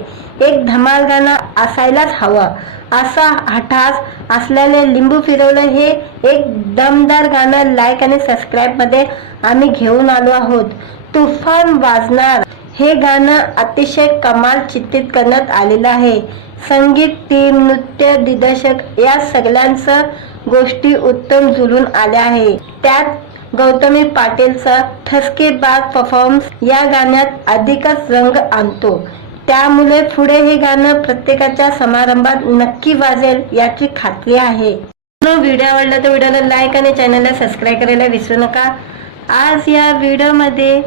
एक धमाल गाणं असायलाच हवं. असा हठास असलेले लिंबू फिरवलं हे एक दमदार गाणं लाईक आणि सबस्क्राईब मध्ये आम्ही घेऊन आलो आहोत. तुफान वाजणार हे गाणं अतिशय कमाल चित्रित करण्यात आलेलं आहे. संगीत, टीम, नृत्य, दिग्दर्शक या सगळ्यांचं गोष्टी उत्तम जुळून आल्या आहे. त्यात गौतमी पाटीलचा ठसकेबाज परफॉर्मन्स या गाण्यात अधिकच रंग आणतो. त्यामुळे पुढे हे गाणं प्रत्येकाच्या समारंभात नक्की वाजेल याची खात्री आहे. व्हिडिओ आवडला तर व्हिडिओला लाईक आणि चॅनलला सबस्क्राईब करायला विसरू नका. आज या व्हिडिओमध्ये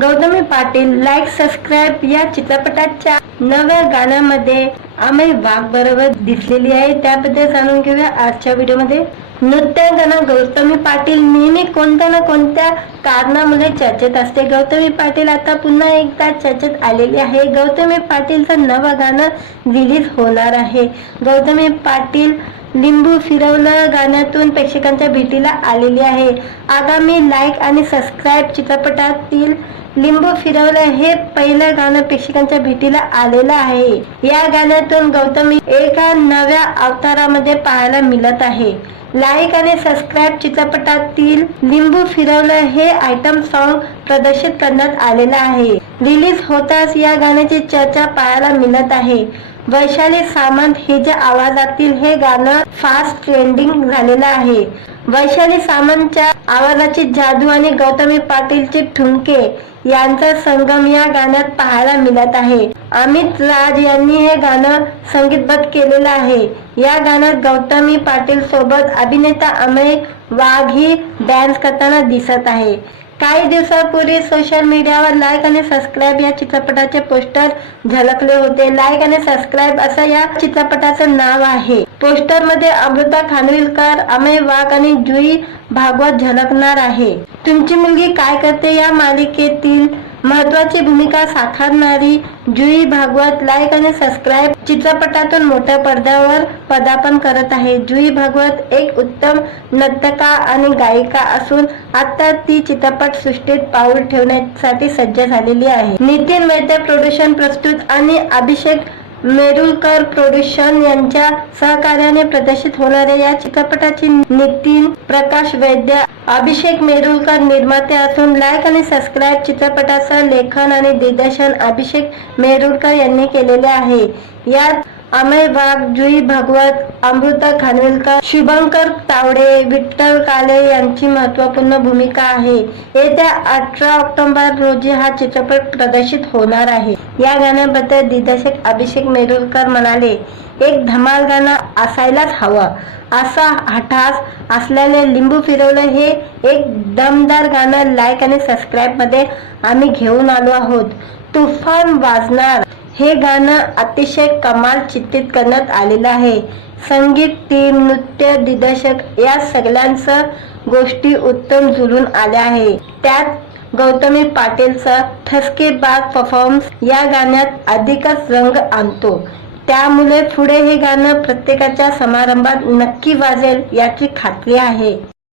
गौतमी पाटील लाईक सबस्क्राईब या चित्रपटाच्या नव्या गाण्यामध्ये अमेय वाघ बरोबर दिसलेली आहे. त्याबद्दल जाणून घेऊया आजच्या व्हिडिओमध्ये. नृत्यांगना गौतमी पाटील नेहमी कोणत्या ना कोणत्या कारणामुळे चर्चेत असते. गौतमी पाटील आता पुन्हा एकदा चर्चेत आलेली आहे. गौतमी पाटीलचं नवं गाणं रिलीज होणार आहे. गौतमी पाटील लिंबू फिरवलं गाण्यातून प्रेक्षकांच्या भेटीला आलेली आहे. आगामी लाईक आणि सबस्क्राईब चित्रपटातील लिंबू फिरवलं हे पहिलं गाणं प्रेक्षकांच्या भेटीला आलेलं आहे. या गाण्यातून गौतमी एका नव्या अवतारामध्ये पाहायला मिळत आहे. लाईक आणि सबस्क्राईब चित्रपटातील लिंबू फिरवलं हे आयटम सॉन्ग प्रदर्शित करण्यात आलेलं आहे. रिलीज होताच या गाण्याची चर्चा पाहायला मिळत आहे. वैशाली सामंत हिच्या आवाजातील हे गाणं फास्ट ट्रेंडिंग झालेलं आहे. वैशाली सामंतच्या आवाजाची जादू आणि गौतमी पाटीलचे ठुमके यांचा संगम या गाण्यात पाहायला मिळत आहे. अमित राज यांनी हे गाणं संगीतबद्ध केलेलं आहे. या गाण्यात गौतमी पाटील सोबत अभिनेता अमेय वाघ ही डान्स करताना दिसत आहे. काही दिवसापूर्वी सोशल मीडियावर लाईक आणि सबस्क्राईब या चित्रपटाचे पोस्टर झळकले होते. लाईक आणि सबस्क्राईब असं या चित्रपटाचं नाव आहे. पोस्टर मध्ये अमृता खानविलकर, अमेय वाघ आणि जुई भागवत झळकणार आहे. तुमची मुलगी काय करते या मालिकेतील महत्वाची भूमिका साकारणारी जुई भागवत लाईक आणि सबस्क्राईब चित्रपटातून मोठ्या पडद्यावर पदार्पण करत आहे. जुई भागवत एक उत्तम नर्तका आणि गायिका असून आता ती चित्रपट सृष्टीत पाऊल ठेवण्यासाठी सज्ज झालेली आहे. नितीन वैद्य प्रोडक्शन प्रस्तुत आणि अभिषेक मेरुलकर प्रोडक्शन यांच्या सहकार्याने प्रदर्शित होणाऱ्या या चित्रपटाची नितीन प्रकाश वैद्य, अभिषेक मेरुलकर निर्माते असून लाईक आणि सबस्क्राईब चित्रपटाचं लेखन आणि दिग्दर्शन अभिषेक मेरुलकर यांनी केलेले आहे. यात अमेय वाघ, जुई भागवत, अमृता खानविलकर, शुभंकर तावडे, विठ्ठल काळे यांची महत्त्वपूर्ण भूमिका आहे. येत्या 18 ऑक्टोबर रोजी हा चित्रपट प्रदर्शित होणार आहे. या गाण्याबद्दल दिग्दर्शक अभिषेक मेरुलकर म्हणाले, एक धमाल गाणं असायलाच हवं असा हठास असलेले लिंबू फिरवलं हे एक दमदार गाणं लाईक आणि सबस्क्राईब मध्ये आम्ही घेऊन आलो आहोत। तुफान वाजणार हे गाणं अतिशय कमाल चित्रित करण्यात आलेलं आहे। संगीत टीम, नृत्य दिग्दर्शक या सगळ्यांचं गोष्टी उत्तम जुळून आल्या आहे। त्यात गौतमी पाटीलचा ठसकेबाज परफॉर्मन्स या गाण्यात अधिकच रंग आणतो। त्यामुळे पुढे हे गाणं प्रत्येकाच्या समारंभात नक्की वाजेल याची खात्री आहे।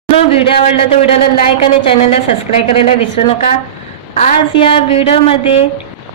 व्हिडिओ आवडला तर व्हिडिओला लाईक आणि चॅनलला सबस्क्राईब करायला विसरू नका। आज या व्हिडिओमध्ये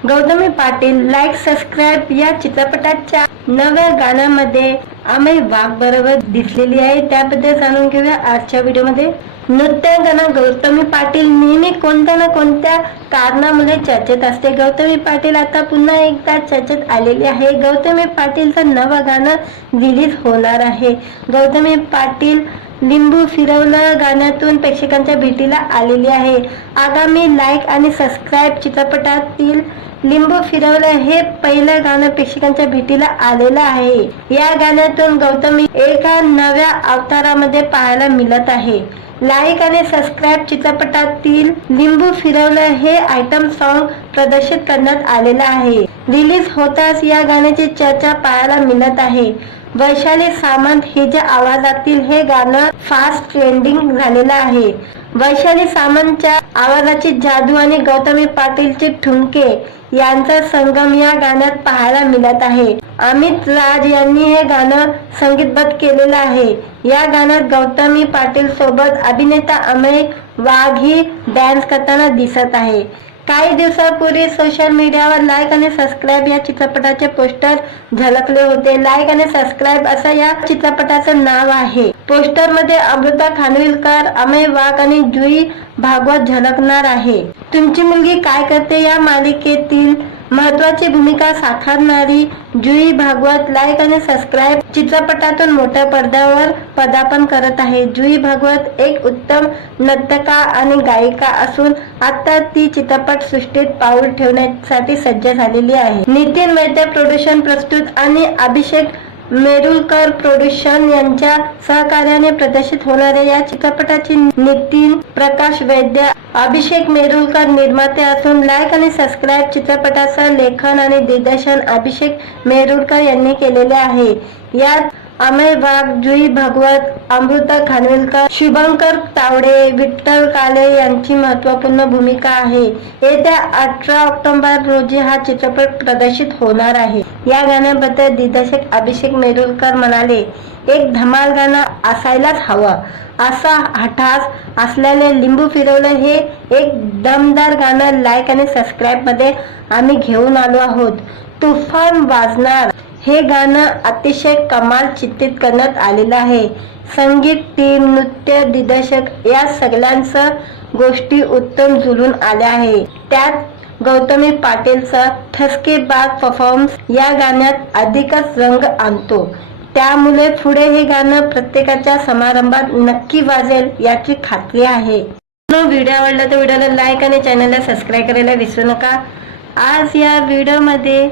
गौतमी पाटील लाईक सबस्क्राईब या चित्रपटाच्या नव्या गाण्यामध्ये अमेय वाघ बरोबर दिसलेली आहे, त्याबद्दल जाणून घेऊया आजच्या व्हिडिओमध्ये। नृत्यांगना गौतमी पाटील नेहमी कोणत्या ना कोणत्या कारणामुळे चर्चेत असते। गौतमी पाटील आता पुन्हा एकदा चर्चेत आलेली आहे। गौतमी पाटीलचं नवं गाणं रिलीज होणार आहे। गौतमी पाटील लिंबू फिरवलं गाण्यातून प्रेक्षकांच्या भेटीला आलेली आहे। आगामी लाईक आणि सबस्क्राईब चित्रपटातील लिंबू फिरवलं हे पहिलं गाणं प्रेक्षकांच्या भेटीला आलेलं आहे। या गाण्यातून गौतमी एका नव्या अवतारामध्ये पाहायला मिळत आहे। लाईक आणि सबस्क्राईब चित्रपटातील लिंबू फिरवलं हे आयटम सॉन्ग प्रदर्शित करण्यात आलेलं आहे। रिलीज होताच या गाण्याची चर्चा पाहायला मिळत आहे। वैशाली सामंत हिच्या आवाजातील हे गाणं फास्ट ट्रेंडिंग झालेलं आहे। वैशाली सामंतच्या आवाजाची जादू आणि गौतमी पाटीलचे ठुमके यांचा संगम या गाण्यात पाहायला मिळत आहे। अमित राज यांनी हे गाणं संगीतबद्ध केलेलं आहे। या गाण्यात गौतमी पाटील सोबत अभिनेता अमेय वाघ ही डान्स करताना दिसत आहे। काही दिवसापूर्वी सोशल मीडियावर लाईक आणि सबस्क्राईब या चित्रपटाचे पोस्टर झळकले होते। लाईक आणि सबस्क्राईब असं या चित्रपटाचं नाव आहे। पोस्टर मध्ये अमृता खानविलकर, अमेय वाघ आणि जुई भागवत झळकणार आहे। तुमची मुलगी काय करते या मालिकेतील महत्त्वाची भूमिका साकारणारी जुई भागवत लाईक आणि सबस्क्राईब चित्रपटातून मोठ्या पडद्यावर पदार्पण करत आहे। जुई भागवत एक उत्तम नर्तका आणि गायिका असून आता ती चित्रपट सृष्टीत पाऊल ठेवण्यासाठी सज्ज झालेली आहे। नितीन वैद्य प्रोडक्शन प्रस्तुत आणि अभिषेक मेरुलकर प्रोडक्शन यांच्या सहकार्याने प्रदर्शित होणाऱ्या या चित्रपटाची नितीन प्रकाश वैद्य, अभिषेक मेरुलकर निर्माते असून लाईक आणि सबस्क्राईब चित्रपटाचं लेखन आणि दिग्दर्शन अभिषेक मेरुलकर यांनी केलेले आहे। यात अमेय वाघ, जुई भागवत, अमृता खानविलकर, शुभंकर तावडे, विठ्ठल काले यांची महत्त्वपूर्ण भूमिका आहे। येत्या 18 ऑक्टोबर रोजी हा चित्रपट प्रदर्शित होणार आहे। या गाण्याबद्दल दिग्दर्शक अभिषेक मेरुलकर म्हणाले, एक धमाल गाणं असायलाच हवं असा हठास असलेले लिंबू फिरवलं हे एक दमदार गाणं लाईक आणि सबस्क्राईब मध्ये आम्ही घेऊन आलो आहोत। तुफान वाजणार हे गाणं अतिशय कमाल चित्रित करण्यात आलेलं आहे। संगीत टीम, नृत्य दिग्दर्शक या सगळ्यांचं गोष्टी उत्तम जुळून आल्या आहे। त्यात गौतमी पाटीलचा ठसकेबाज परफॉर्मन्स या गाण्यात अधिकच रंग आणतो। त्यामुळे पुढे हे गाणं प्रत्येकाच्या समारंभात नक्की वाजेल याची खात्री आहे। व्हिडिओ आवडला तर व्हिडिओला लाईक आणि चॅनलला सबस्क्राईब करायला विसरू नका। आज या व्हिडिओमध्ये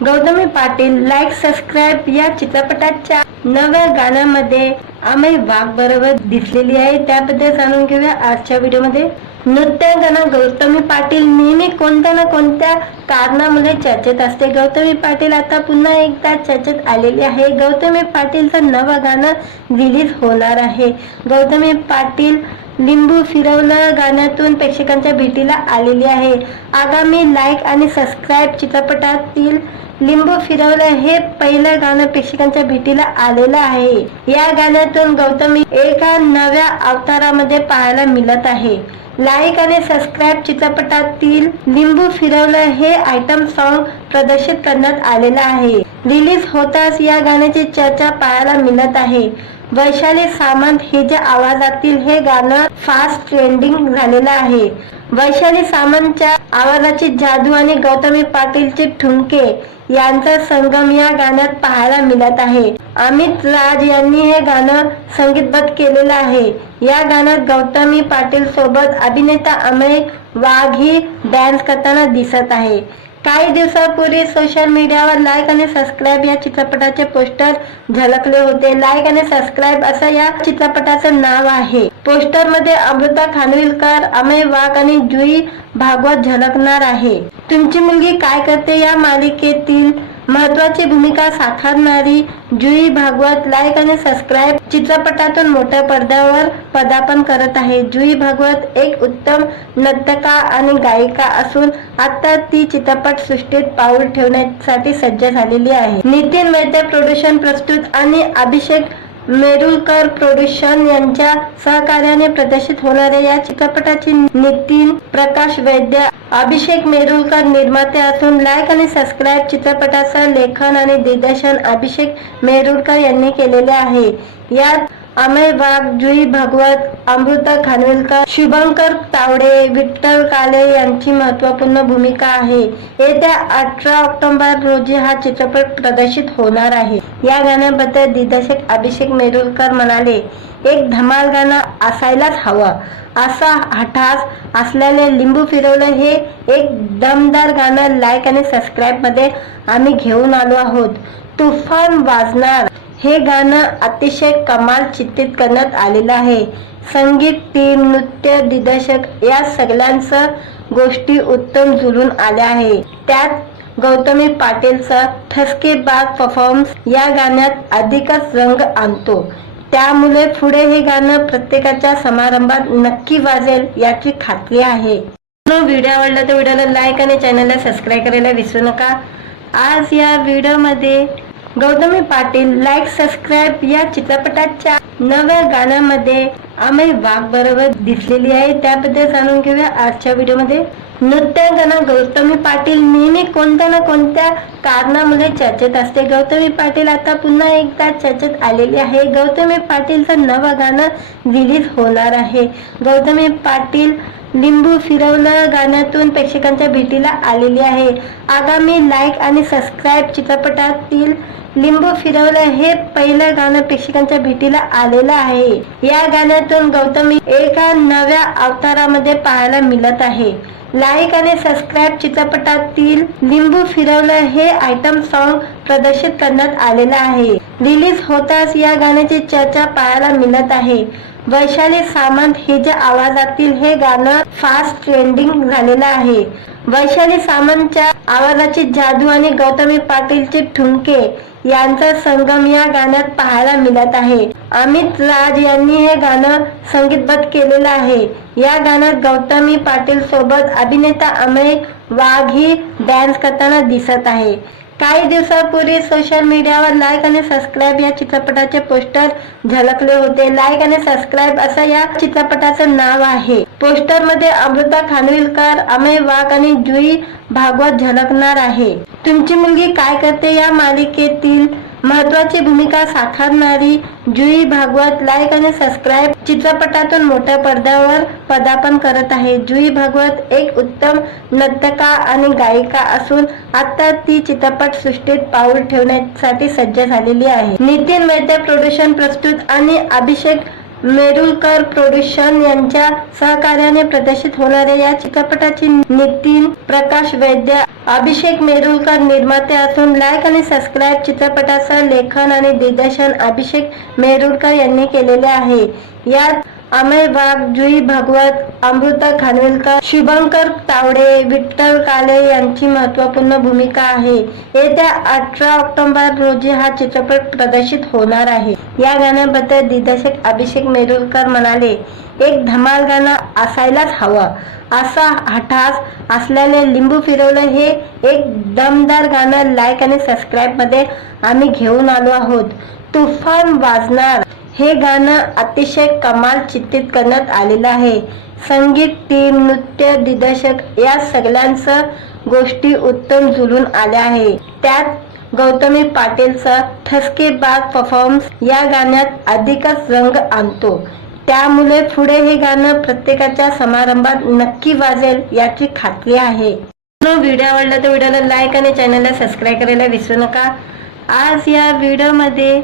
गौतमी पाटील लाईक सबस्क्राईब या चित्रपटाच्या नव्या गाण्यामध्ये अमेय वाघ बरोबर दिसलेली आहे, त्याबद्दल जाणून घेऊया आजच्या व्हिडिओमध्ये। नृत्यांगना गौतमी पाटील नेहमी कोणत्या ना कोणत्या कारणामुळे चर्चेत असते। गौतमी पाटील आता पुन्हा एकदा चर्चेत आलेली आहे। गौतमी पाटीलचं नवं गाणं रिलीज होणार आहे। गौतमी पाटील लिंबू फिरवलं गाण्यातून प्रेक्षकांच्या भेटीला आलेली आहे। आगामी लाईक आणि सबस्क्राईब चित्रपटातील लिंबू फिरवलं हे पहिलं गाणं प्रेक्षकांच्या भेटीला आलेलं आहे। या गाण्यातून गौतमी एका नव्या अवतारामध्ये पाहायला मिळत आहे। लाईक आणि सबस्क्राईब चित्रपटातील लिंबू फिरवलं हे आयटम सॉन्ग प्रदर्शित करण्यात आलेलं आहे। रिलीज होताच या गाण्याची चर्चा पाहायला मिळत आहे। वैशाली सामंत हिच्या आवाजातील हे गाणं फास्ट ट्रेंडिंग झालेलं आहे। वैशाली सामंतच्या आवाजाची जादू आणि गौतमी पाटीलचे ठुमके यांचा संगम या गाण्यात पाहायला मिळत आहे। अमित राज यांनी हे गाणं संगीतबद्ध केलेलं आहे। या गाण्यात गौतमी पाटील सोबत अभिनेता अमेय वाघ ही डान्स करताना दिसत आहे। काही दिवसापूर्वी सोशल मीडियावर लाईक आणि सबस्क्राईब या चित्रपटाचे पोस्टर झळकले होते. लाईक आणि सबस्क्राईब असं या चित्रपटाचं नाव आहे. पोस्टर मध्ये अमृता खानविलकर, अमेय वाघ आणि जुई भागवत झळकणार आहे. तुमची मुलगी काय करते या मालिकेतील महत्वाची भूमिका साकारणारी जुई भागवत लाईक आणि सबस्क्राईब चित्रपटातून मोठ्या पडद्यावर पदार्पण करत आहे. जुई भागवत एक उत्तम नर्तका आणि गायिका असून आता ती चित्रपट सृष्टीत पाऊल ठेवण्यासाठी सज्ज झालेली आहे. नितीन वैद्य प्रोडक्शन प्रस्तुत आणि अभिषेक मेरुलकर प्रोडक्शन यांच्या सहकार्याने प्रदर्शित होणाऱ्या या चित्रपटाची नितीन प्रकाश वैद्य, अभिषेक मेरुलकर निर्माते असून लाईक आणि सबस्क्राईब चित्रपटाचं लेखन आणि दिग्दर्शन अभिषेक मेरुलकर यांनी केलेले आहे. यात अमेय वाघ, जुई भागवत, अमृता खानविलकर, शुभंकर तावडे, विठ्ठल काले यांची महत्त्वपूर्ण भूमिका आहे. येत्या 18 ऑक्टोबर रोजी हा चित्रपट प्रदर्शित होणार आहे. या गाण्याबद्दल दिग्दर्शक अभिषेक मेरुलकर म्हणाले, एक धमाल गाणं असायलाच हवं. असा हठास असलेले लिंबू फिरवलं हे एक दमदार गाणं लाईक आणि सबस्क्राईब मध्ये आम्ही घेऊन आलो आहोत. तुफान वाजणार हे गाणं अतिशय कमाल चित्रित करण्यात आलेलं आहे. संगीत, टीम, नृत्य, दिग्दर्शक या सगळ्यांचं गोष्टी उत्तम जुळून आल्या आहे. त्यात गौतमी पाटीलचा ठसकेबाज परफॉर्मन्स या गाण्यात अधिकच रंग आणतो. त्यामुळे पुढे हे गाणं प्रत्येकाच्या समारंभात नक्की वाजेल याची खात्री आहे. व्हिडिओ आवडला तर व्हिडिओला लाईक आणि चॅनलला सबस्क्राईब करायला विसरू नका. आज या व्हिडिओमध्ये गौतमी पाटील लाईक सबस्क्राईब या चित्रपटाच्या नव्या गाण्यामध्ये अमेय वाघ बरोबर दिसलेली आहे. त्याबद्दल जाणून घेऊया आजच्या व्हिडिओमध्ये. नृत्यांगना गौतमी पाटील नेहमी कोणत्या ना कोणत्या कारणामुळे चर्चेत असते. गौतमी पाटील आता पुन्हा एकदा चर्चेत आलेली आहे. गौतमी पाटीलचं नवं गाणं रिलीज होणार आहे. गौतमी पाटील लिंबू फिरवलं गाण्यातून प्रेक्षकांच्या भेटीला आलेली आहे. आगामी लाईक आणि सबस्क्राईब चित्रपटातील लिंबू फिरवलं हे पहिलं गाणं प्रेक्षकांच्या भेटीला आलेलं आहे. या गाण्यातून गौतमी एका नव्या अवतारामध्ये पाहायला मिळत आहे. लाईक आणि सबस्क्राईब चित्रपटातील लिंबू फिरवलं हे आयटम सॉन्ग प्रदर्शित करण्यात आलेलं आहे. रिलीज होताच या गाण्याची चर्चा पाहायला मिळत आहे. वैशाली सामंत हिच्या आवाजातील हे गाणं फास्ट ट्रेंडिंग झालेलं आहे. वैशाली सामंतच्या आवाजाची जादू आणि गौतमी पाटीलचे ठुमके यांचा संगम या गाण्यात पाहायला मिळत आहे. अमित राज यांनी हे गाणं संगीतबद्ध केलेलं आहे. या गाण्यात गौतमी पाटील सोबत अभिनेता अमेय वाघ ही डान्स करताना दिसत आहे. काही दिवसापूर्वी सोशल मीडियावर लाईक आणि सबस्क्राईब या चित्रपटाचे पोस्टर झळकले होते. लाईक आणि सबस्क्राईब असं या चित्रपटाचं नाव आहे. पोस्टर मध्ये अमृता खानविलकर, अमेय वाघ आणि जुई भागवत झळकणार आहे. तुमची मुलगी काय करते या मालिकेतील महत्वाची भूमिका साकारणारी जुई भागवत लाईक आणि सबस्क्राईब चित्रपटातून मोठ्या पडद्यावर पदार्पण करत आहे. जुई भागवत एक उत्तम नर्तका आणि गायिका असून आता ती चित्रपट सृष्टीत पाऊल ठेवण्यासाठी सज्ज झालेली आहे. नितीन वैद्य प्रोडक्शन प्रस्तुत आणि अभिषेक मेरुलकर प्रोडक्शन यांच्या सहकार्याने प्रदर्शित होणाऱ्या या चित्रपटाची नितीन प्रकाश वैद्य, अभिषेक मेरुलकर निर्माते असून लाईक आणि सबस्क्राईब चित्रपटाचं लेखन आणि दिग्दर्शन अभिषेक मेरुलकर यांनी केलेले आहे. यात अमेय वाघ, जुई भागवत, अमृता खानविलकर, शुभंकर तावडे, विठ्ठल काले यांची महत्त्वपूर्ण भूमिका आहे. येत्या 18 ऑक्टोबर रोजी हा चित्रपट प्रदर्शित होणार आहे. या गाण्याबद्दल दिग्दर्शक अभिषेक मेरुलकर म्हणाले, एक धमाल गाणं असायलाच हवं. असा हठास असलेले लिंबू फिरवलं हे एक दमदार गाणं लाईक आणि सबस्क्राईब मध्ये आम्ही घेऊन आलो आहोत. तुफान वाजणार हे गाणं अतिशय कमाल चित्रित करण्यात आलेलं आहे. संगीत, टीम, नृत्य, दिग्दर्शक या सगळ्यांचं गोष्टी उत्तम जुळून आल्या आहे. त्यात गौतमी पाटीलचा ठसकेबाज परफॉर्मन्स या गाण्यात अधिकच रंग आणतो. त्यामुळे पुढे हे गाणं प्रत्येकाच्या समारंभात नक्की वाजेल याची खात्री आहे. व्हिडिओ आवडला तर व्हिडिओला लाईक आणि चॅनलला सबस्क्राईब करायला विसरू नका. आज या व्हिडिओमध्ये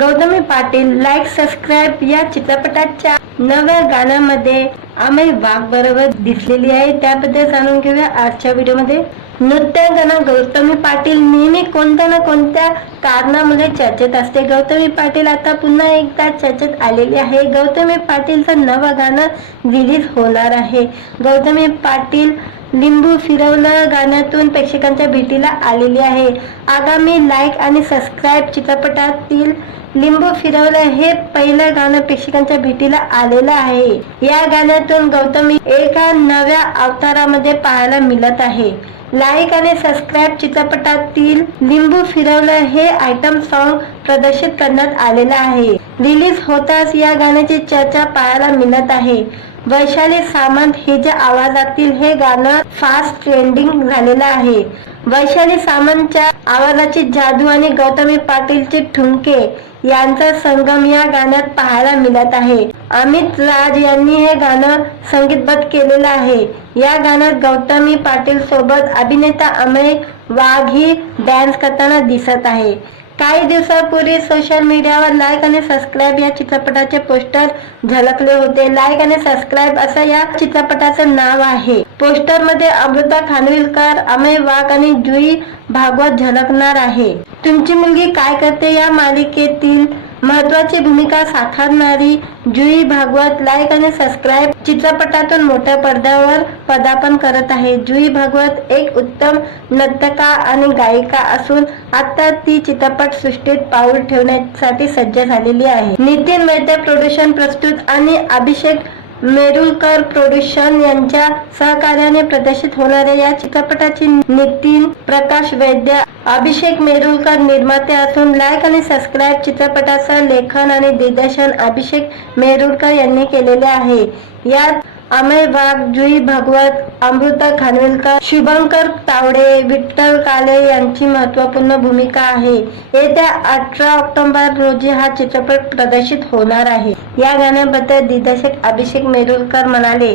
गौतमी पाटील लाईक सबस्क्राईब या चित्रपटाच्या नव्या गाण्यामध्ये अमेय वाघ बरोबर दिसलेली आहे. त्याबद्दल जाणून घेऊया आजच्या व्हिडिओमध्ये. नृत्यांगना गौतमी पाटील नेहमी कोणत्या ना कोणत्या कारणामुळे चर्चेत असते. गौतमी पाटील आता पुन्हा एकदा चर्चेत आलेली आहे. गौतमी पाटीलचं नवं गाणं रिलीज होणार आहे. गौतमी पाटील लिंबू फिरवलं गाण्यातून प्रेक्षकांच्या भेटीला आलेली आहे. आगामी लाईक आणि सबस्क्राईब चित्रपटातील लिंबू फिरवलं हे पहिलं गाणं प्रेक्षकांच्या भेटीला आलेलं आहे. या गाण्यातून गौतमी एका नव्या अवतारामध्ये पाहायला मिळत आहे. लाईक आणि सबस्क्राईब चित्रपटातील लिंबू फिरवलं हे आयटम सॉन्ग प्रदर्शित करण्यात आलेलं आहे. रिलीज होताच या गाण्याची चर्चा पाहायला मिळत आहे. वैशाली सामंत हिच्या आवाजातील हे गाणं फास्ट ट्रेंडिंग झालेलं आहे. वैशाली सामंतच्या आवाजाची जादू आणि गौतमी पाटीलचे ठुमके यांचा संगम या गाण्यात पाहायला मिळत आहे. अमित राज यांनी हे गाणं संगीतबद्ध केलेलं आहे. या गाण्यात गौतमी पाटील सोबत अभिनेता अमेय वाघ ही डान्स करताना दिसत आहे. काही दिवसापूर्वी सोशल मीडियावर लाईक आणि सबस्क्राईब या चित्रपटाचे पोस्टर झळकले होते. लाईक आणि सबस्क्राईब असं या चित्रपटाचं नाव आहे. पोस्टर मध्ये अमृता खानविलकर, अमेय वाघ आणि जुई भागवत झळकणार आहे. तुमची मुलगी काय करते या मालिकेतील महत्वाची भूमिका साकारणारी जुई भागवत लाईक आणि सबस्क्राईब चित्रपटातून मोठ्या पडद्यावर पदार्पण करत आहे. जुई भागवत एक उत्तम नर्तका आणि गायिका असून आता ती चित्रपट सृष्टीत पाऊल ठेवण्यासाठी सज्ज झालेली आहे. नितीन वैद्य प्रोडक्शन प्रस्तुत आणि अभिषेक मेरुलकर प्रोडक्शन यांच्या सहकार्याने प्रदर्शित होणाऱ्या या चित्रपटाची नितीन प्रकाश वैद्य, अभिषेक मेरुलकर निर्माते असून लाईक आणि सबस्क्राईब चित्रपटाचं लेखन आणि दिग्दर्शन अभिषेक मेरुलकर यांनी केलेले आहे. यात अमेय वाघ, जुई भागवत, अमृता खानविलकर, शुभंकर तावडे, विठ्ठल काले यांची महत्त्वपूर्ण भूमिका आहे. येत्या 18 ऑक्टोबर रोजी हा चित्रपट प्रदर्शित होणार आहे. या गाण्याबद्दल दिग्दर्शक अभिषेक मेरुलकर म्हणाले,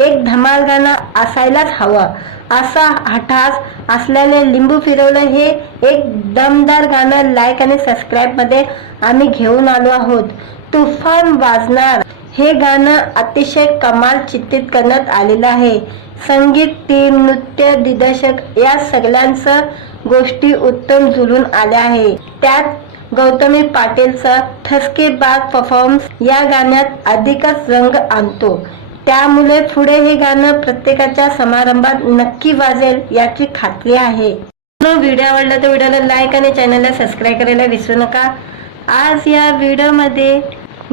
एक धमाल गाणं असायलाच हवं. असा हठास असल्याने लिंबू फिरवलं हे एक दमदार गाणं लाईक आणि सबस्क्राईब मध्ये आम्ही घेऊन आलो आहोत. तुफान वाजणार हे गाणं अतिशय कमाल चित्रित करण्यात आलेलं आहे. संगीत टीम, नृत्य दिग्दर्शक या सगळ्यांचं गोष्टी उत्तम जुळून आल्या आहे. त्यात गौतमी पाटीलचा ठसकेबाज परफॉर्मन्स या गाण्यात अधिकच रंग आणतो. त्यामुळे पुढे हे गाणं प्रत्येकाच्या समारंभात नक्की वाजेल याची खात्री आहे. व्हिडिओ आवडला तर व्हिडिओला लाईक आणि चॅनलला सबस्क्राईब करायला विसरू नका. आज या व्हिडिओमध्ये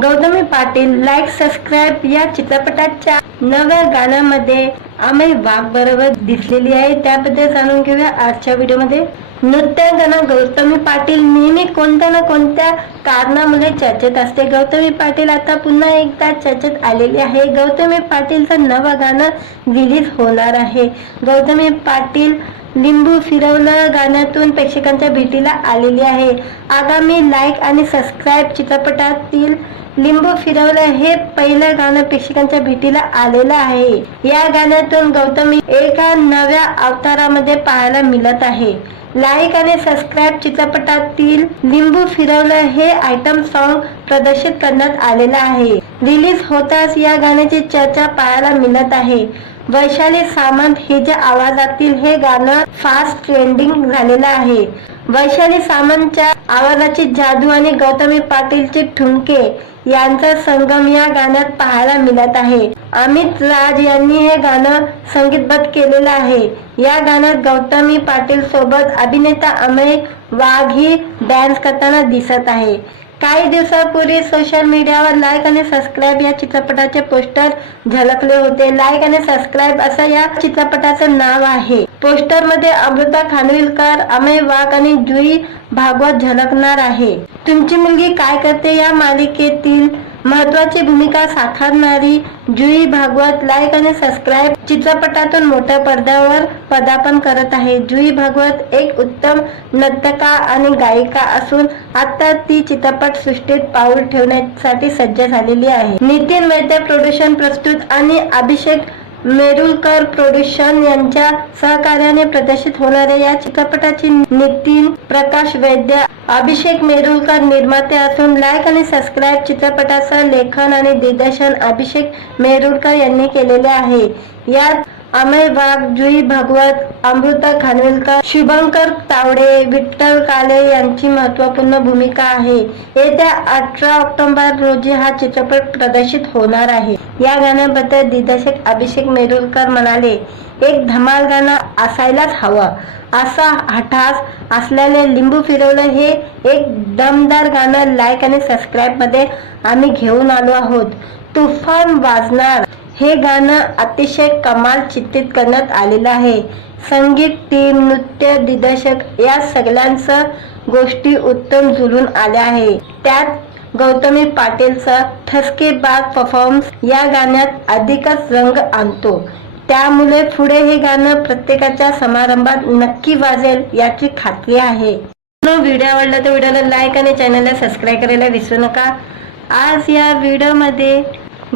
गौतमी पाटील लाईक सबस्क्राईब या चित्रपटाच्या नव्या गाण्यामध्ये अमेय वाघ बरोबर दिसलेली आहे. त्याबद्दल जाणून घेऊया आजच्या व्हिडिओमध्ये. नृत्यांगना गौतमी पाटील नेहमी कोणत्या ना कोणत्या कारणामुळे चर्चेत असते. गौतमी पाटील आता पुन्हा एकदा चर्चेत आलेली आहे. गौतमी पाटीलचं नवं गाणं रिलीज होणार आहे. गौतमी पाटील लिंबू फिरवलं गाण्यातून प्रेक्षकांच्या भेटीला आलेली आहे. आगामी लाईक आणि सबस्क्राईब चित्रपटातील लिंबू फिरवलं हे पहिलं गाणं प्रेक्षकांच्या भेटीला आलेलं आहे. या गाण्यातून गौतमी एका नव्या अवतारामध्ये पाहायला मिळत आहे. लाईक आणि सबस्क्राईब चित्रपटातील लिंबू फिरवलं हे आयटम सॉन्ग प्रदर्शित करण्यात आलेलं आहे. रिलीज होताच या गाण्याची चर्चा पाहायला मिळत आहे. वैशाली सामंत हिच्या आवाजातील हे गाणं फास्ट ट्रेंडिंग झालेलं आहे. वैशाली सामंतच्या आवाजाची जादू आणि गौतमी पाटीलचे ठुमके यांचा संगम या गाण्यात पाहायला मिळत आहे. अमित राज यांनी हे गाणं संगीतबद्ध केलेलं आहे. या गाण्यात गौतमी पाटील सोबत अभिनेता अमेय वाघ ही डान्स करताना दिसत आहे. काही दिवसापूर्वी सोशल मीडियावर लाईक आणि सबस्क्राईब या चित्रपटाचे पोस्टर झळकले होते. लाईक आणि सबस्क्राईब असं या चित्रपटाचं नाव आहे. पोस्टर मध्ये अमृता खानविलकर, अमेय वाघ आणि जुई भागवत झळकणार आहे. तुमची मुलगी काय करते या मालिकेतील महत्वाची भूमिका साकारणारी जुई भागवत लाईक आणि सबस्क्राईब चित्रपटातून मोठ्या पडद्यावर पदार्पण करत आहे. जुई भागवत एक उत्तम नर्तका आणि गायिका असून आता ती चित्रपट सृष्टीत पाऊल ठेवण्यासाठी सज्ज झालेली आहे. नितीन वैद्य प्रोडक्शन प्रस्तुत आणि अभिषेक मेरुलकर प्रोडक्शन यांच्या सहकार्याने प्रदर्शित होणाऱ्या या चित्रपटाची नितीन प्रकाश वैद्य, अभिषेक मेरुलकर निर्माते असून लाईक आणि सबस्क्राईब चित्रपटाचं लेखन आणि दिग्दर्शन अभिषेक मेरुलकर यांनी केलेले आहे. यात अमय वाघ, जुई भागवत, अमृता खानविलकर, शुभंकर तावडे, विठ्ठल काले यांची महत्त्वपूर्ण भूमिका आहे. येत्या 18 ऑक्टोबर रोजी हा चित्रपट प्रदर्शित होणार आहे. या गाण्याबद्दल दिग्दर्शक अभिषेक मेहरुलकर म्हणाले, एक धमाल गाणं असायलाच हवं. असा हठास असल्याने लिंबू फिरवलं हे एक दमदार गाणं लाईक आणि सबस्क्राईब मध्ये आम्ही घेऊन आलो आहोत. तुफान वाजणार हे गाणं अतिशय कमाल चित्रित करण्यात आलेलं आहे. संगीत, टीम, नृत्य, दिग्दर्शक या सगळ्यांचं गोष्टी उत्तम जुळून आल्या आहे. त्यात गौतमी पाटीलचा ठसकेबाज परफॉर्मन्स या गाण्यात अधिकच रंग आणतो. त्यामुळे पुढे हे गाणं प्रत्येकाच्या समारंभात नक्की वाजेल याची खात्री आहे. व्हिडिओ आवडला तर व्हिडिओला लाईक आणि चॅनलला सबस्क्राईब करायला विसरू नका. आज या व्हिडिओमध्ये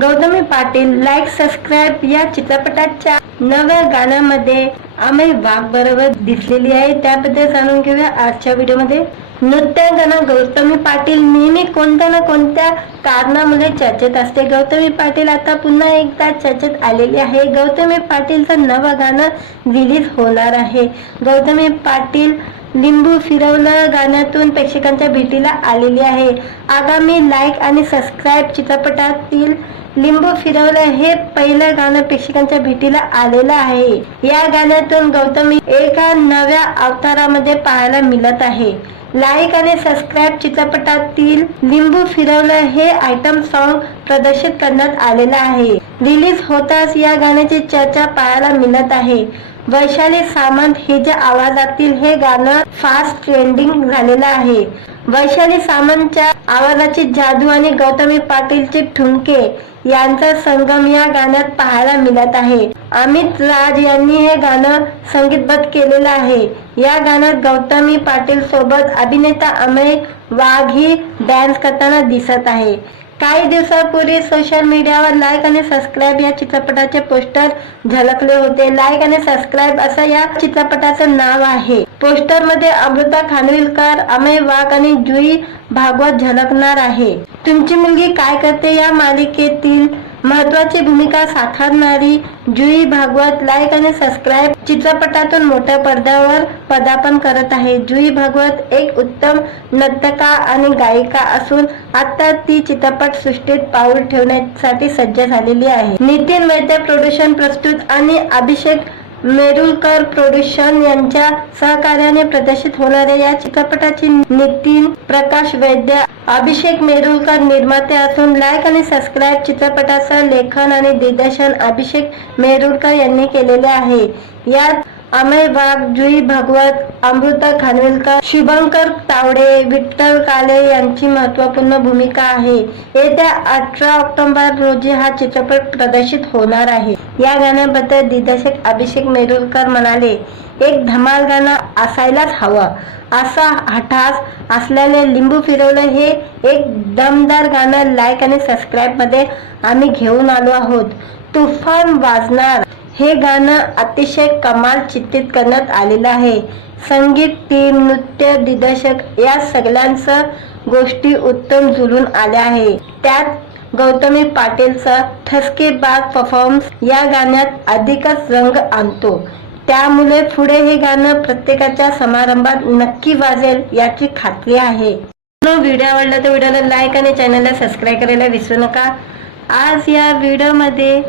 गौतमी पाटील लाईक सबस्क्राईब या चित्रपटाच्या नव्या गाण्यामध्ये अमय वाघ बरोबर दिसलेली आहे. त्याबद्दल जाणून घेऊया आजच्या व्हिडिओमध्ये. नृत्यांगना गौतमी पाटील नेहमी कोणत्या ना कोणत्या कारणामुळे चर्चेत असते. गौतमी पाटील आता पुन्हा एकदा चर्चेत आलेली आहे. गौतमी पाटीलचं नवं गाणं रिलीज होणार आहे. गौतमी पाटील लिंबू फिरवलं गाण्यातून प्रेक्षकांच्या भेटीला आलेली आहे. आगामी लाईक आणि सबस्क्राईब चित्रपटातील लिंबू फिरवलं हे पहिलं गाणं प्रेक्षकांच्या भेटीला आलेलं आहे. या गाण्यातून गौतमी एका नव्या अवतारामध्ये पाहायला मिळत आहे. लाईक आणि सबस्क्राईब चित्रपटातील लिंबू फिरवलं हे आयटम सॉन्ग प्रदर्शित करण्यात आलेलं आहे. रिलीज होताच या गाण्याची चर्चा पाहायला मिळत आहे. वैशाली सामंत हिच्या आवाजातील हे गाणं फास्ट ट्रेंडिंग झालेलं आहे. वैशाली सामंतच्या आवाजाची जादू आणि गौतमी पाटीलचे ठुमके यांचा संगम या गाण्यात पाहायला मिळत आहे. अमित राज यांनी हे गाणं संगीतबद्ध केलेलं आहे. या गाण्यात गौतमी पाटील सोबत अभिनेता अमय वाघ ही डान्स करताना दिसत आहे. काही दिवसांपूर्वी सोशल मीडियावर लाईक आणि सबस्क्राईब या चित्रपटाचे पोस्टर झळकले होते. लाईक आणि सबस्क्राईब असं या चित्रपटाचं नाव आहे. पोस्टर मध्ये अमृता खानविलकर, अमय वाघ आणि जुई भागवत झळकणार आहे. तुमची मुलगी काय करते या मालिकेतील महत्वाची भूमिका साकारणारी जुई भागवत लाईक आणि सबस्क्राईब चित्रपटातून मोठ्या पडद्यावर पदार्पण करत आहे. जुई भागवत एक उत्तम नर्तका आणि गायिका असून आता ती चित्रपट सृष्टीत पाऊल ठेवण्यासाठी सज्ज झालेली आहे. नितीन वैद्य प्रोडक्शन प्रस्तुत आणि अभिषेक मेहरुलकर प्रोडक्शन यांच्या सहकार्याने प्रदर्शित होणाऱ्या या चित्रपटाची नितीन प्रकाश वैद्य, अभिषेक मेहरुलकर निर्माते असून लाईक आणि सबस्क्राईब चित्रपटाचं लेखन आणि दिग्दर्शन अभिषेक मेहरुलकर यांनी केलेले आहे. यात अमय वाघ, जुई भागवत, अमृता खानविलकर, शुभंकर तावडे, विठ्ठल काले यांची महत्त्वपूर्ण भूमिका आहे. येत्या 18 ऑक्टोबर रोजी हा चित्रपट प्रदर्शित होणार आहे. या गाण्याबद्दल दिग्दर्शक अभिषेक मेहरुलकर म्हणाले, एक धमाल गाणं असायलाच हवं. असा हठास असल्याने लिंबू फिरवलं हे एक दमदार गाणं लाईक आणि सबस्क्राईब मध्ये आम्ही घेऊन आलो आहोत. तुफान वाजणार हे गाणं अतिशय कमाल चित्रित करण्यात आलेलं आहे. संगीत, टीम, नृत्य, दिग्दर्शक या सगळ्यांचं गोष्टी उत्तम जुळून आल्या आहे. त्यात गौतमी पाटीलचा ठसकेबाज परफॉर्मन्स या गाण्यात अधिकच रंग आणतो. त्यामुळे पुढे हे गाणं प्रत्येकाच्या समारंभात नक्की वाजेल याची खात्री आहे. व्हिडिओ आवडला तर व्हिडिओला लाईक आणि चॅनलला सबस्क्राईब करायला विसरू नका. आज या व्हिडिओमध्ये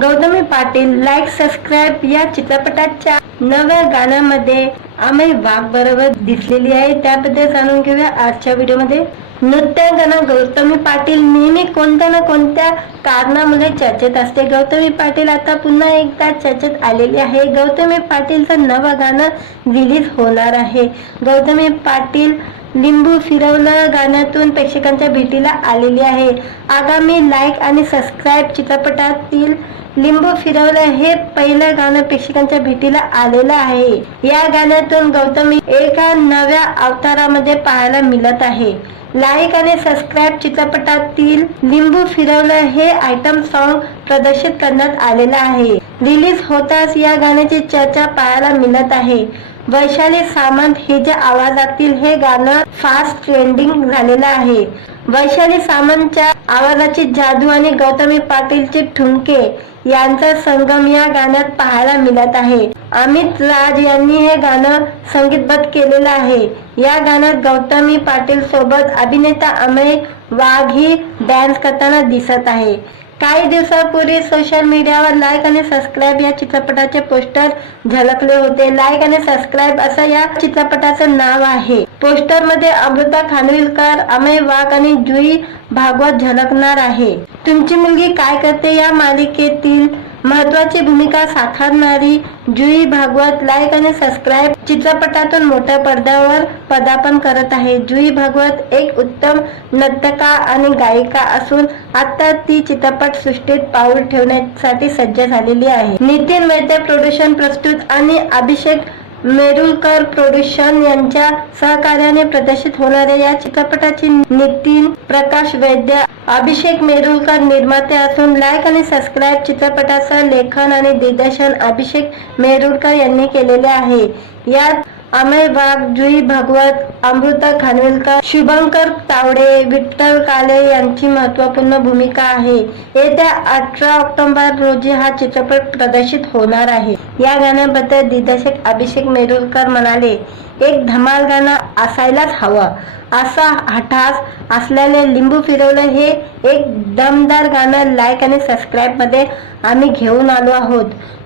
गौतमी पाटील लाईक सबस्क्राईब या चित्रपटाच्या नव्या गाण्यामध्ये अमय वाघ बरोबर दिसलेली आहे. त्याबद्दल जाणून घेऊया आजच्या व्हिडिओमध्ये. नृत्यांगना गौतमी पाटील नेहमी कोणत्या ना कोणत्या कारणामुळे चर्चेत असते. गौतमी पाटील आता पुन्हा एकदा चर्चेत आलेली आहे. गौतमी पाटीलचं नवं गाणं रिलीज होणार आहे. गौतमी पाटील लिंबू फिरवलं गाण्यातून प्रेक्षकांच्या भेटीला आलेली आहे. आगामी लाईक आणि सबस्क्राईब चित्रपटातील लिंबू फिरवलं हे पहिलं गाणं प्रेक्षकांच्या भेटीला आलेलं आहे. या गाण्यातून गौतमी एका नव्या अवतारामध्ये पाहायला मिळत आहे. लाईक आणि सबस्क्राईब चित्रपटातील लिंबू फिरवलं हे आयटम सॉन्ग प्रदर्शित करण्यात आलेलं आहे. रिलीज होताच या गाण्याची चर्चा पाहायला मिळत आहे. वैशाली सामंत हिच्या आवाजातील हे गाणं फास्ट ट्रेंडिंग झालेलं आहे. वैशाली सामंतच्या आवाजाची जादू आणि गौतमी पाटीलचे ठुमके यांचा संगम या गाण्यात पाहायला मिळत आहे. अमित राज यांनी हे गाणं संगीतबद्ध केलेलं आहे. या गाण्यात गौतमी पाटील सोबत अभिनेता अमेय वाघ ही डान्स करताना दिसत आहे. काही दिवसापूर्वी सोशल मीडियावर लाईक आणि सबस्क्राईब या चित्रपटाचे पोस्टर झळकले होते. लाईक आणि सबस्क्राईब असं या चित्रपटाचं नाव आहे. पोस्टर मध्ये अमृता खानविलकर, अमेय वाघ आणि जुई भागवत झळकणार आहे. तुमची मुलगी काय करते या मालिकेतील महत्वाची भूमिका साकारणारी जुई भागवत लाईक आणि सबस्क्राईब चित्रपटातून मोठ्या पडद्यावर पदार्पण करत आहे. जुई भागवत एक उत्तम नर्तका आणि गायिका असून आता ती चित्रपट सृष्टीत पाऊल ठेवण्यासाठी सज्ज झालेली आहे. नितीन वैद्य प्रोडक्शन प्रस्तुत आणि अभिषेक मेरुलकर प्रोडक्शन यांच्या सहकार्याने प्रदर्शित होणाऱ्या या चित्रपटाची नितीन प्रकाश वैद्य, अभिषेक मेरुलकर निर्माते असून लाईक आणि सबस्क्राईब चित्रपटाचं लेखन आणि दिग्दर्शन अभिषेक मेरुलकर यांनी केलेले आहे. यात अमेय वाघ, जुई भागवत, अमृता खानविलकर, शुभंकर तावडे, विठ्ठल काळे यांची महत्त्वपूर्ण भूमिका आहे. येत्या 18 ऑक्टोबर रोजी हा चित्रपट प्रदर्शित होणार आहे. या गाण्याबद्दल दिग्दर्शक अभिषेक मेरुलकर म्हणाले, एक धमाल गाणं असायलाच हवं. असा हठास असलेले लिंबू फिरवलं हे एक दमदार गाणं लाईक आणि सबस्क्राईब मध्ये आम्ही घेऊन आलो आहोत.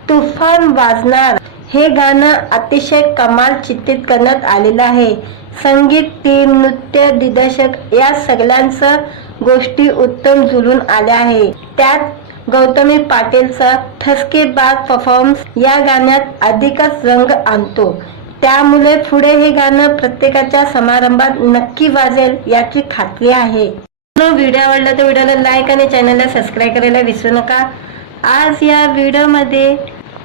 तुफान वाजणार हे गाणं अतिशय कमाल चित्रित करण्यात आलेलं आहे. संगीत, टीम, नृत्य, दिग्दर्शक या सगळ्यांचं गोष्टी उत्तम जुळून आल्या आहे. त्यात गौतमी पाटीलचा ठसकेबाज परफॉर्मन्स या गाण्यात अधिकच रंग आणतो. त्यामुळे पुढे हे गाणं प्रत्येकाच्या समारंभात नक्की वाजेल याची खात्री आहे. व्हिडिओ आवडला तर व्हिडिओला लाईक आणि चॅनलला सबस्क्राईब करायला विसरू नका. आज या व्हिडिओमध्ये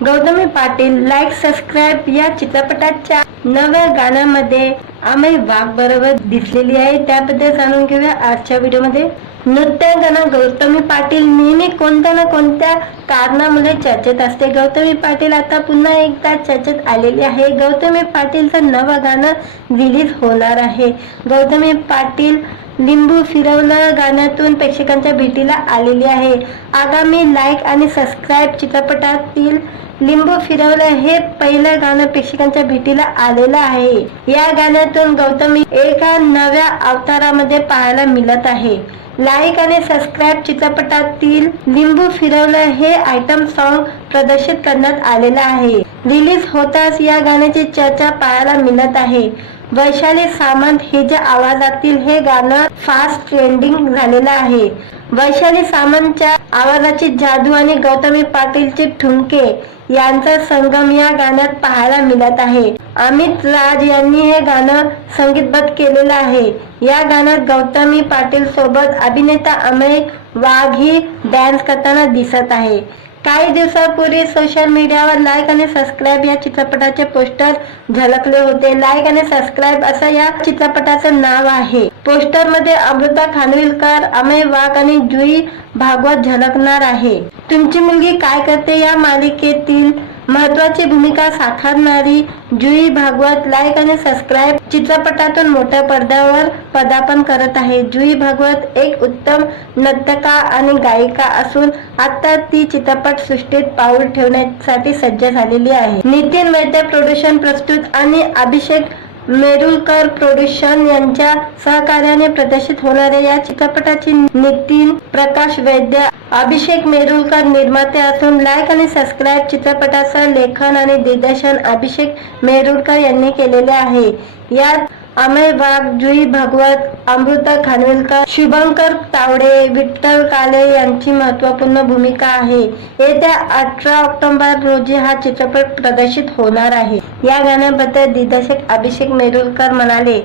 गौतमी पाटील लाईक सबस्क्राईब या चित्रपटाच्या नव्या गाण्यामध्ये अमेय वाघ बरोबर दिसलेली आहे. त्याबद्दल जाणून घेऊया आजच्या व्हिडिओमध्ये. नृत्यांगना गौतमी पाटील नेहमी कोणत्या ना कोणत्या कारणामुळे चर्चेत असते. गौतमी पाटील आता पुन्हा एकदा चर्चेत आलेली आहे. गौतमी पाटीलचं नवं गाणं रिलीज होणार आहे. गौतमी पाटील लिंबू फिरवलं गाण्यातून प्रेक्षकांच्या भेटीला आलेली आहे. आगामी लाईक आणि सबस्क्राईब चित्रपटातील लिंबू फिरवलं हे पहिलं गाणं प्रेक्षकांच्या भेटीला आलेलं आहे. या गाण्यातून गौतमी एका नव्या अवतारामध्ये पाहायला मिळत आहे. लाईक आणि सबस्क्राईब चित्रपटातील लिंबू फिरवलं हे आयटम सॉन्ग प्रदर्शित करण्यात आलेलं आहे. रिलीज होताच या गाण्याची चर्चा पाहायला मिळत आहे. वैशाली सामंत हिच्या आवाजातील हे गाणं फास्ट ट्रेंडिंग झालेलं आहे. वैशाली सामंतच्या आवाजाची जादू आणि गौतमी पाटीलचे ठुमके यांचा संगम या गाण्यात पाहायला मिळत आहे. अमित राज यांनी हे गाणं संगीतबद्ध केलेलं आहे. या गाण्यात गौतमी पाटील सोबत अभिनेता अमेय वाघ ही डान्स करताना दिसत आहे. काही दिवसापूर्वी सोशल मीडियावर लाईक आणि सबस्क्राईब या चित्रपटाचे पोस्टर झळकले होते. लाईक आणि सबस्क्राईब असं या चित्रपटाचं नाव आहे. पोस्टर मध्ये अमृता खानविलकर, अमेय वाघ आणि जुई भागवत झळकणार आहे. तुमची मुलगी काय करते या मालिकेतील महत्वाची भूमिका साकारणारी जुई भागवत लाईक आणि सबस्क्राईब चित्रपटातून मोठ्या पडद्यावर पदार्पण करत आहे. जुई भागवत एक उत्तम नर्तका आणि गायिका असून आता ती चित्रपट सृष्टीत पाऊल ठेवण्यासाठी सज्ज झालेली आहे. नितीन वैद्य प्रोडक्शन प्रस्तुत आणि अभिषेक मेरुलकर प्रोडक्शन यांच्या सहकार्याने प्रदर्शित होणाऱ्या या चित्रपटाची नितीन प्रकाश वैद्य, अभिषेक मेरुलकर निर्माते असून लाईक आणि सबस्क्राईब चित्रपटाचं लेखन आणि दिग्दर्शन अभिषेक मेरुलकर यांनी केलेले आहे. यात अमेय वाघ, जुई भागवत, अमृता खानविलकर, शुभंकर तावडे, विठ्ठल काळे यांची महत्त्वपूर्ण भूमिका आहे. येत्या 18 ऑक्टोबर रोजी हा चित्रपट प्रदर्शित होणार आहे. या गाण्याबद्दल दिग्दर्शक अभिषेक मेरुलकर म्हणाले,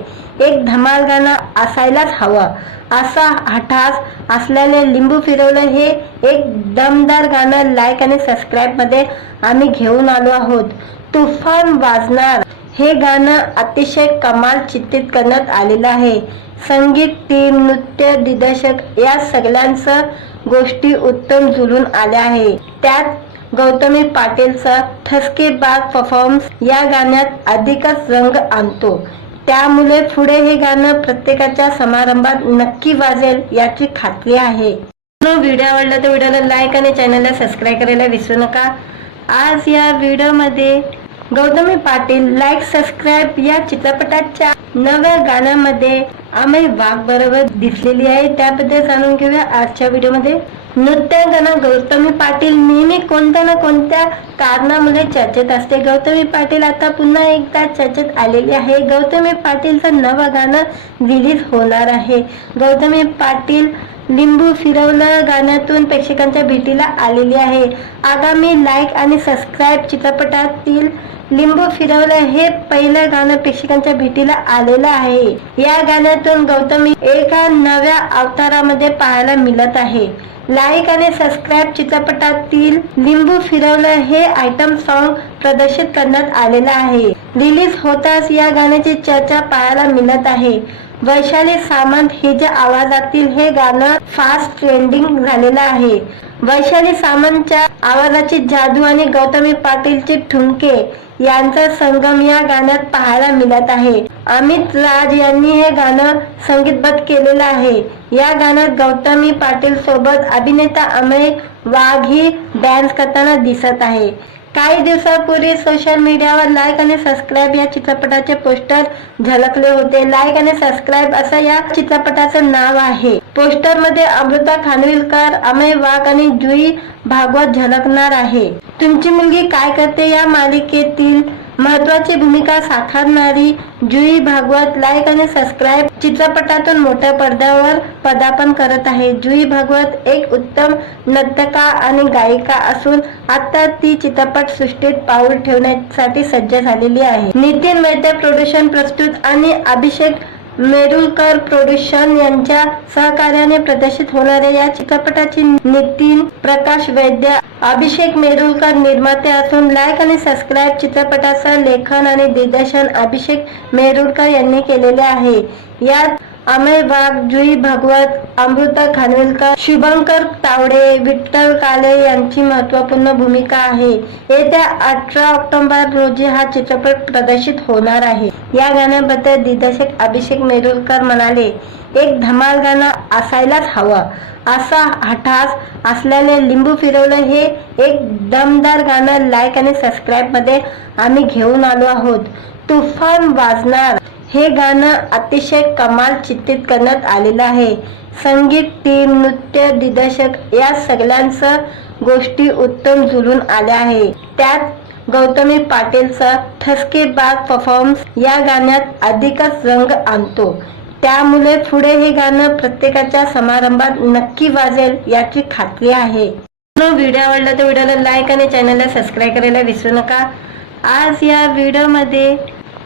एक धमाल गाणं असायलाच हवं. असा हठास असलेले लिंबू फिरवलं हे एक दमदार गाणं लाईक आणि सबस्क्राईब मध्ये आम्ही घेऊन आलो आहोत. तुफान वाजणार हे गाणं अतिशय कमाल चित्रित करण्यात आलेलं आहे. संगीत, टीम, नृत्य, दिग्दर्शक या सगळ्यांचं गोष्टी उत्तम जुळून आल्या आहे. त्यात गौतमी पाटीलचा ठसकेबाज परफॉर्मन्स या गाण्यात अधिकच रंग आणतो. त्यामुळे पुढे हे गाणं प्रत्येकाच्या समारंभात नक्की वाजेल याची खात्री आहे. व्हिडिओ आवडला तर व्हिडिओला लाईक आणि चॅनलला सबस्क्राईब करायला विसरू नका। आज या व्हिडिओमध्ये गौतमी पाटील लाईक सबस्क्राईब या चित्रपटाच्या नव्या गाण्यामध्ये अमेय वाघ बरोबर दिसलेली आहे, त्याबद्दल जाणून घेऊया आजच्या व्हिडिओमध्ये। नृत्यांगना गौतमी पाटील नेहमी कोणत्या ना कोणत्या कारणामुळे चर्चेत असते। गौतमी पाटील आता पुन्हा एकदा चर्चेत आलेली आहे। गौतमी पाटीलचं नवं गाणं रिलीज होणार आहे। गौतमी पाटील लिंबू फिरवलं गाण्यातून प्रेक्षकांच्या भेटीला आलेली आहे। आगामी लाईक आणि सबस्क्राईब चित्रपटातील लिंबू फिरवलं हे पहिलं गाणं प्रेक्षकांच्या भेटीला आलेलं आहे। या गाण्यातून गौतमी एका नव्या अवतारामध्ये पाहायला मिळत आहे। लाईक आणि सबस्क्राईब चित्रपटातील लिंबू फिरवलं हे आयटम सॉन्ग प्रदर्शित करण्यात आलेलं आहे। रिलीज होताच या गाण्याची चर्चा पाहायला मिळत आहे। वैशाली सामंत हिच्या आवाजातील हे गाणं फास्ट ट्रेंडिंग झालेलं आहे। वैशाली सामंतच्या आवाजाची जादू आणि गौतमी पाटीलचे ठुमके यांचा संगम या गाण्यात पाहायला मिळत आहे। अमित राज यांनी हे गाणं संगीतबद्ध केलेलं आहे। या गाण्यात गौतमी पाटील सोबत अभिनेता अमेय वाघ ही डान्स करताना दिसत आहे। काही दिवसापूर्वी सोशल मीडियावर लाईक आणि सबस्क्राईब या चित्रपटाचे पोस्टर झळकले होते। लाईक आणि सबस्क्राईब असं या चित्रपटाचं नाव आहे। पोस्टर मध्ये अमृता खानविलकर, अमेय वाघ आणि जुई भागवत झळकणार आहे। तुमची मुलगी काय करते या मालिकेतील महत्वाची भूमिका साकारणारी जुई भागवत लाईक आणि सबस्क्राईब चित्रपटातून मोठ्या पडद्यावर पदार्पण करत आहे। जुई भागवत एक उत्तम नर्तका आणि गायिका असून आता ती चित्रपट सृष्टीत पाऊल ठेवण्यासाठी सज्ज झालेली आहे। नितीन वैद्य प्रोडक्शन प्रस्तुत आणि अभिषेक मेरुलकर प्रोडक्शन यांच्या सहकार्याने प्रदर्शित होणाऱ्या या चित्रपटाची नितीन प्रकाश वैद्य, अभिषेक मेरुलकर निर्माते असून लाईक आणि सबस्क्राईब चित्रपटाचं लेखन आणि दिग्दर्शन अभिषेक मेरुलकर यांनी केलेले आहे। यात अमेय वाघ, जुई भागवत, अमृता खानविलकर, शुभंकर तावडे, विठ्ठल काळे यांची महत्त्वपूर्ण भूमिका आहे। येत्या 18 ऑक्टोबर रोजी हा चित्रपट प्रदर्शित होणार आहे। या गाण्याबद्दल दिग्दर्शक अभिषेक मेरुलकर म्हणाले, एक धमाल गाणं असायलाच हवं। असा हठास असलेले लिंबू फिरवलं हे एक दमदार गाणं लाईक आणि सबस्क्राईब मध्ये आम्ही घेऊन आलो आहोत। तुफान वाजणार हे गाणं अतिशय कमाल चित्रित करण्यात आलेलं आहे। संगीत टीम, नृत्य दिग्दर्शक या सगळ्यांचं गोष्टी उत्तम जुळून आल्या आहे। त्यात गौतमी पाटीलचा ठसकेबाज परफॉर्मन्स या गाण्यात अधिकच रंग आणतो। त्यामुळे पुढे हे गाणं प्रत्येकाच्या समारंभात नक्की वाजेल याची खात्री आहे। व्हिडिओ आवडला तर व्हिडिओला लाईक आणि चॅनलला सबस्क्राईब करायला विसरू नका। आज या व्हिडिओमध्ये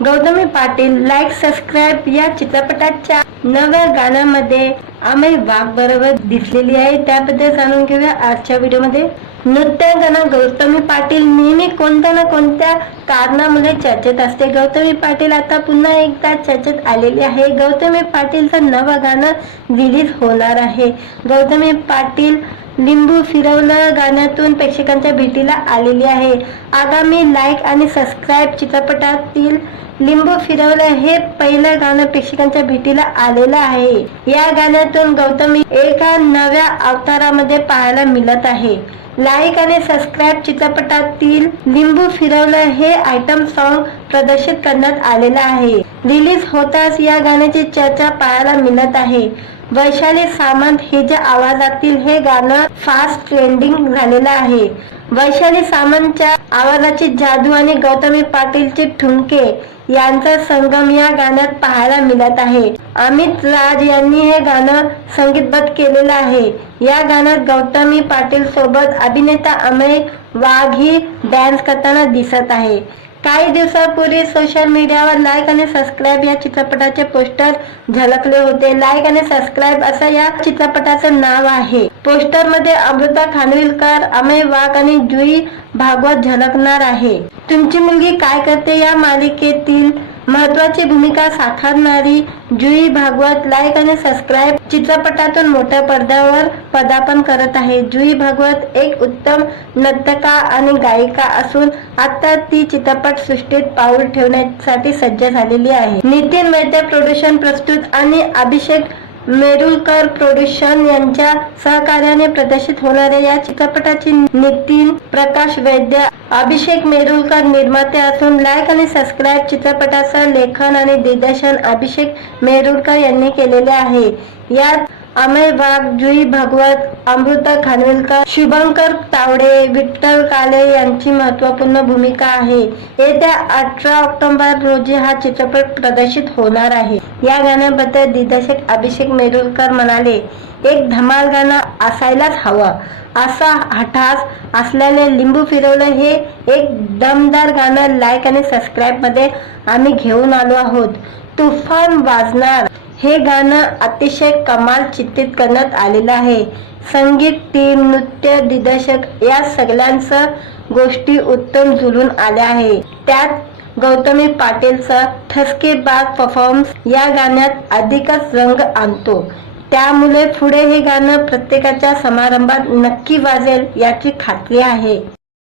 गौतमी पाटील लाईक सबस्क्राईब या चित्रपटाच्या नव्या गाण्यामध्ये अमेय वाघ बरोबर दिसलेली आहे, त्याबद्दल जाणून घेऊया आजच्या व्हिडिओमध्ये। नृत्यांगना गौतमी पाटील नेहमी कोणत्या ना कोणत्या कारणामुळे चर्चेत असते। गौतमी पाटील आता पुन्हा एकदा चर्चेत आलेली आहे। गौतमी पाटीलचं नवं गाणं रिलीज होणार आहे। गौतमी पाटील लिंबू फिरवलं गाण्यातून प्रेक्षकांच्या भेटीला आलेली आहे। आगामी लाईक आणि सबस्क्राईब चित्रपटातील लिंबू फिरवलं हे पहिलं गाणं प्रेक्षकांच्या भेटीला आलेलं आहे। या गाण्यातून गौतमी एका नव्या अवतारामध्ये पाहायला मिळत आहे। लाईक आणि सबस्क्राईब चित्रपटातील लिंबू फिरवलं हे आयटम सॉन्ग प्रदर्शित करण्यात आलेलं आहे। रिलीज होताच या गाण्याची चर्चा पाहायला मिळत आहे। वैशाली सामंत हिच्या आवाजातील हे गाणं फास्ट ट्रेंडिंग झालेलं आहे। वैशाली सामंतच्या आवाजाची जादू आणि गौतमी पाटीलचे ठुमके यांचा संगम या गाण्यात पाहायला मिळत आहे। अमित राज यांनी हे गाणं संगीतबद्ध केलेलं आहे। या गाण्यात गौतमी पाटील सोबत अभिनेता अमेय वाघ ही डान्स करताना दिसत आहे। काही दिवसापूर्वी सोशल मीडियावर लाईक आणि सबस्क्राईब या चित्रपटाचे पोस्टर झळकले होते। लाईक आणि सबस्क्राईब असं या चित्रपटाचं नाव आहे। पोस्टर मध्ये अमृता खानविलकर, अमेय वाघ आणि जुई भागवत झळकणार आहे। तुमची मुलगी काय करते या मालिकेतील महत्वाची भूमिका साकारणारी जुई भागवत लाईक आणि सबस्क्राईब चित्रपटातून मोठ्या पडद्यावर पदार्पण करत आहे। जुई भागवत एक उत्तम नर्तका आणि गायिका असून आता ती चित्रपट सृष्टीत पाऊल ठेवण्यासाठी सज्ज झालेली आहे। नितीन वैद्य प्रोडक्शन प्रस्तुत आणि अभिषेक मेरुलकर प्रोडक्शन यांच्या सहकार्याने प्रदर्शित होणाऱ्या या चित्रपटाची नितीन प्रकाश वैद्य, अभिषेक मेरुलकर निर्माते असून लाईक आणि सबस्क्राईब चित्रपटाचं लेखन आणि दिग्दर्शन अभिषेक मेरुलकर यांनी केलेले आहे। यात अमेय वाघ, जुई भागवत, अमृता खानविलकर, शुभंकर तावडे, विठ्ठल काले यांची महत्त्वपूर्ण भूमिका आहे। येत्या 18 ऑक्टोबर रोजी हा चित्रपट प्रदर्शित होणार आहे। या गाण्याबद्दल दिग्दर्शक अभिषेक मेरुलकर म्हणाले, एक धमाल गाणं असायलाच हवं, असा हठास असल्याने लिंबू फिरवलं हे एक दमदार गाणं लाईक आणि सबस्क्राईब मध्ये आम्ही घेऊन आलो आहोत। तुफान वाजणार हे गाणं अतिशय कमाल चित्रित करण्यात आलेलं आहे। संगीत, टीम, नृत्य, दिग्दर्शक या सगळ्यांचं गोष्टी उत्तम जुळून आल्या आहे। त्यात गौतमी पाटीलचा ठसकेबाज परफॉर्मन्स या गाण्यात अधिकच रंग आणतो। त्यामुळे पुढे हे गाणं प्रत्येकाच्या समारंभात नक्की वाजेल याची खात्री आहे।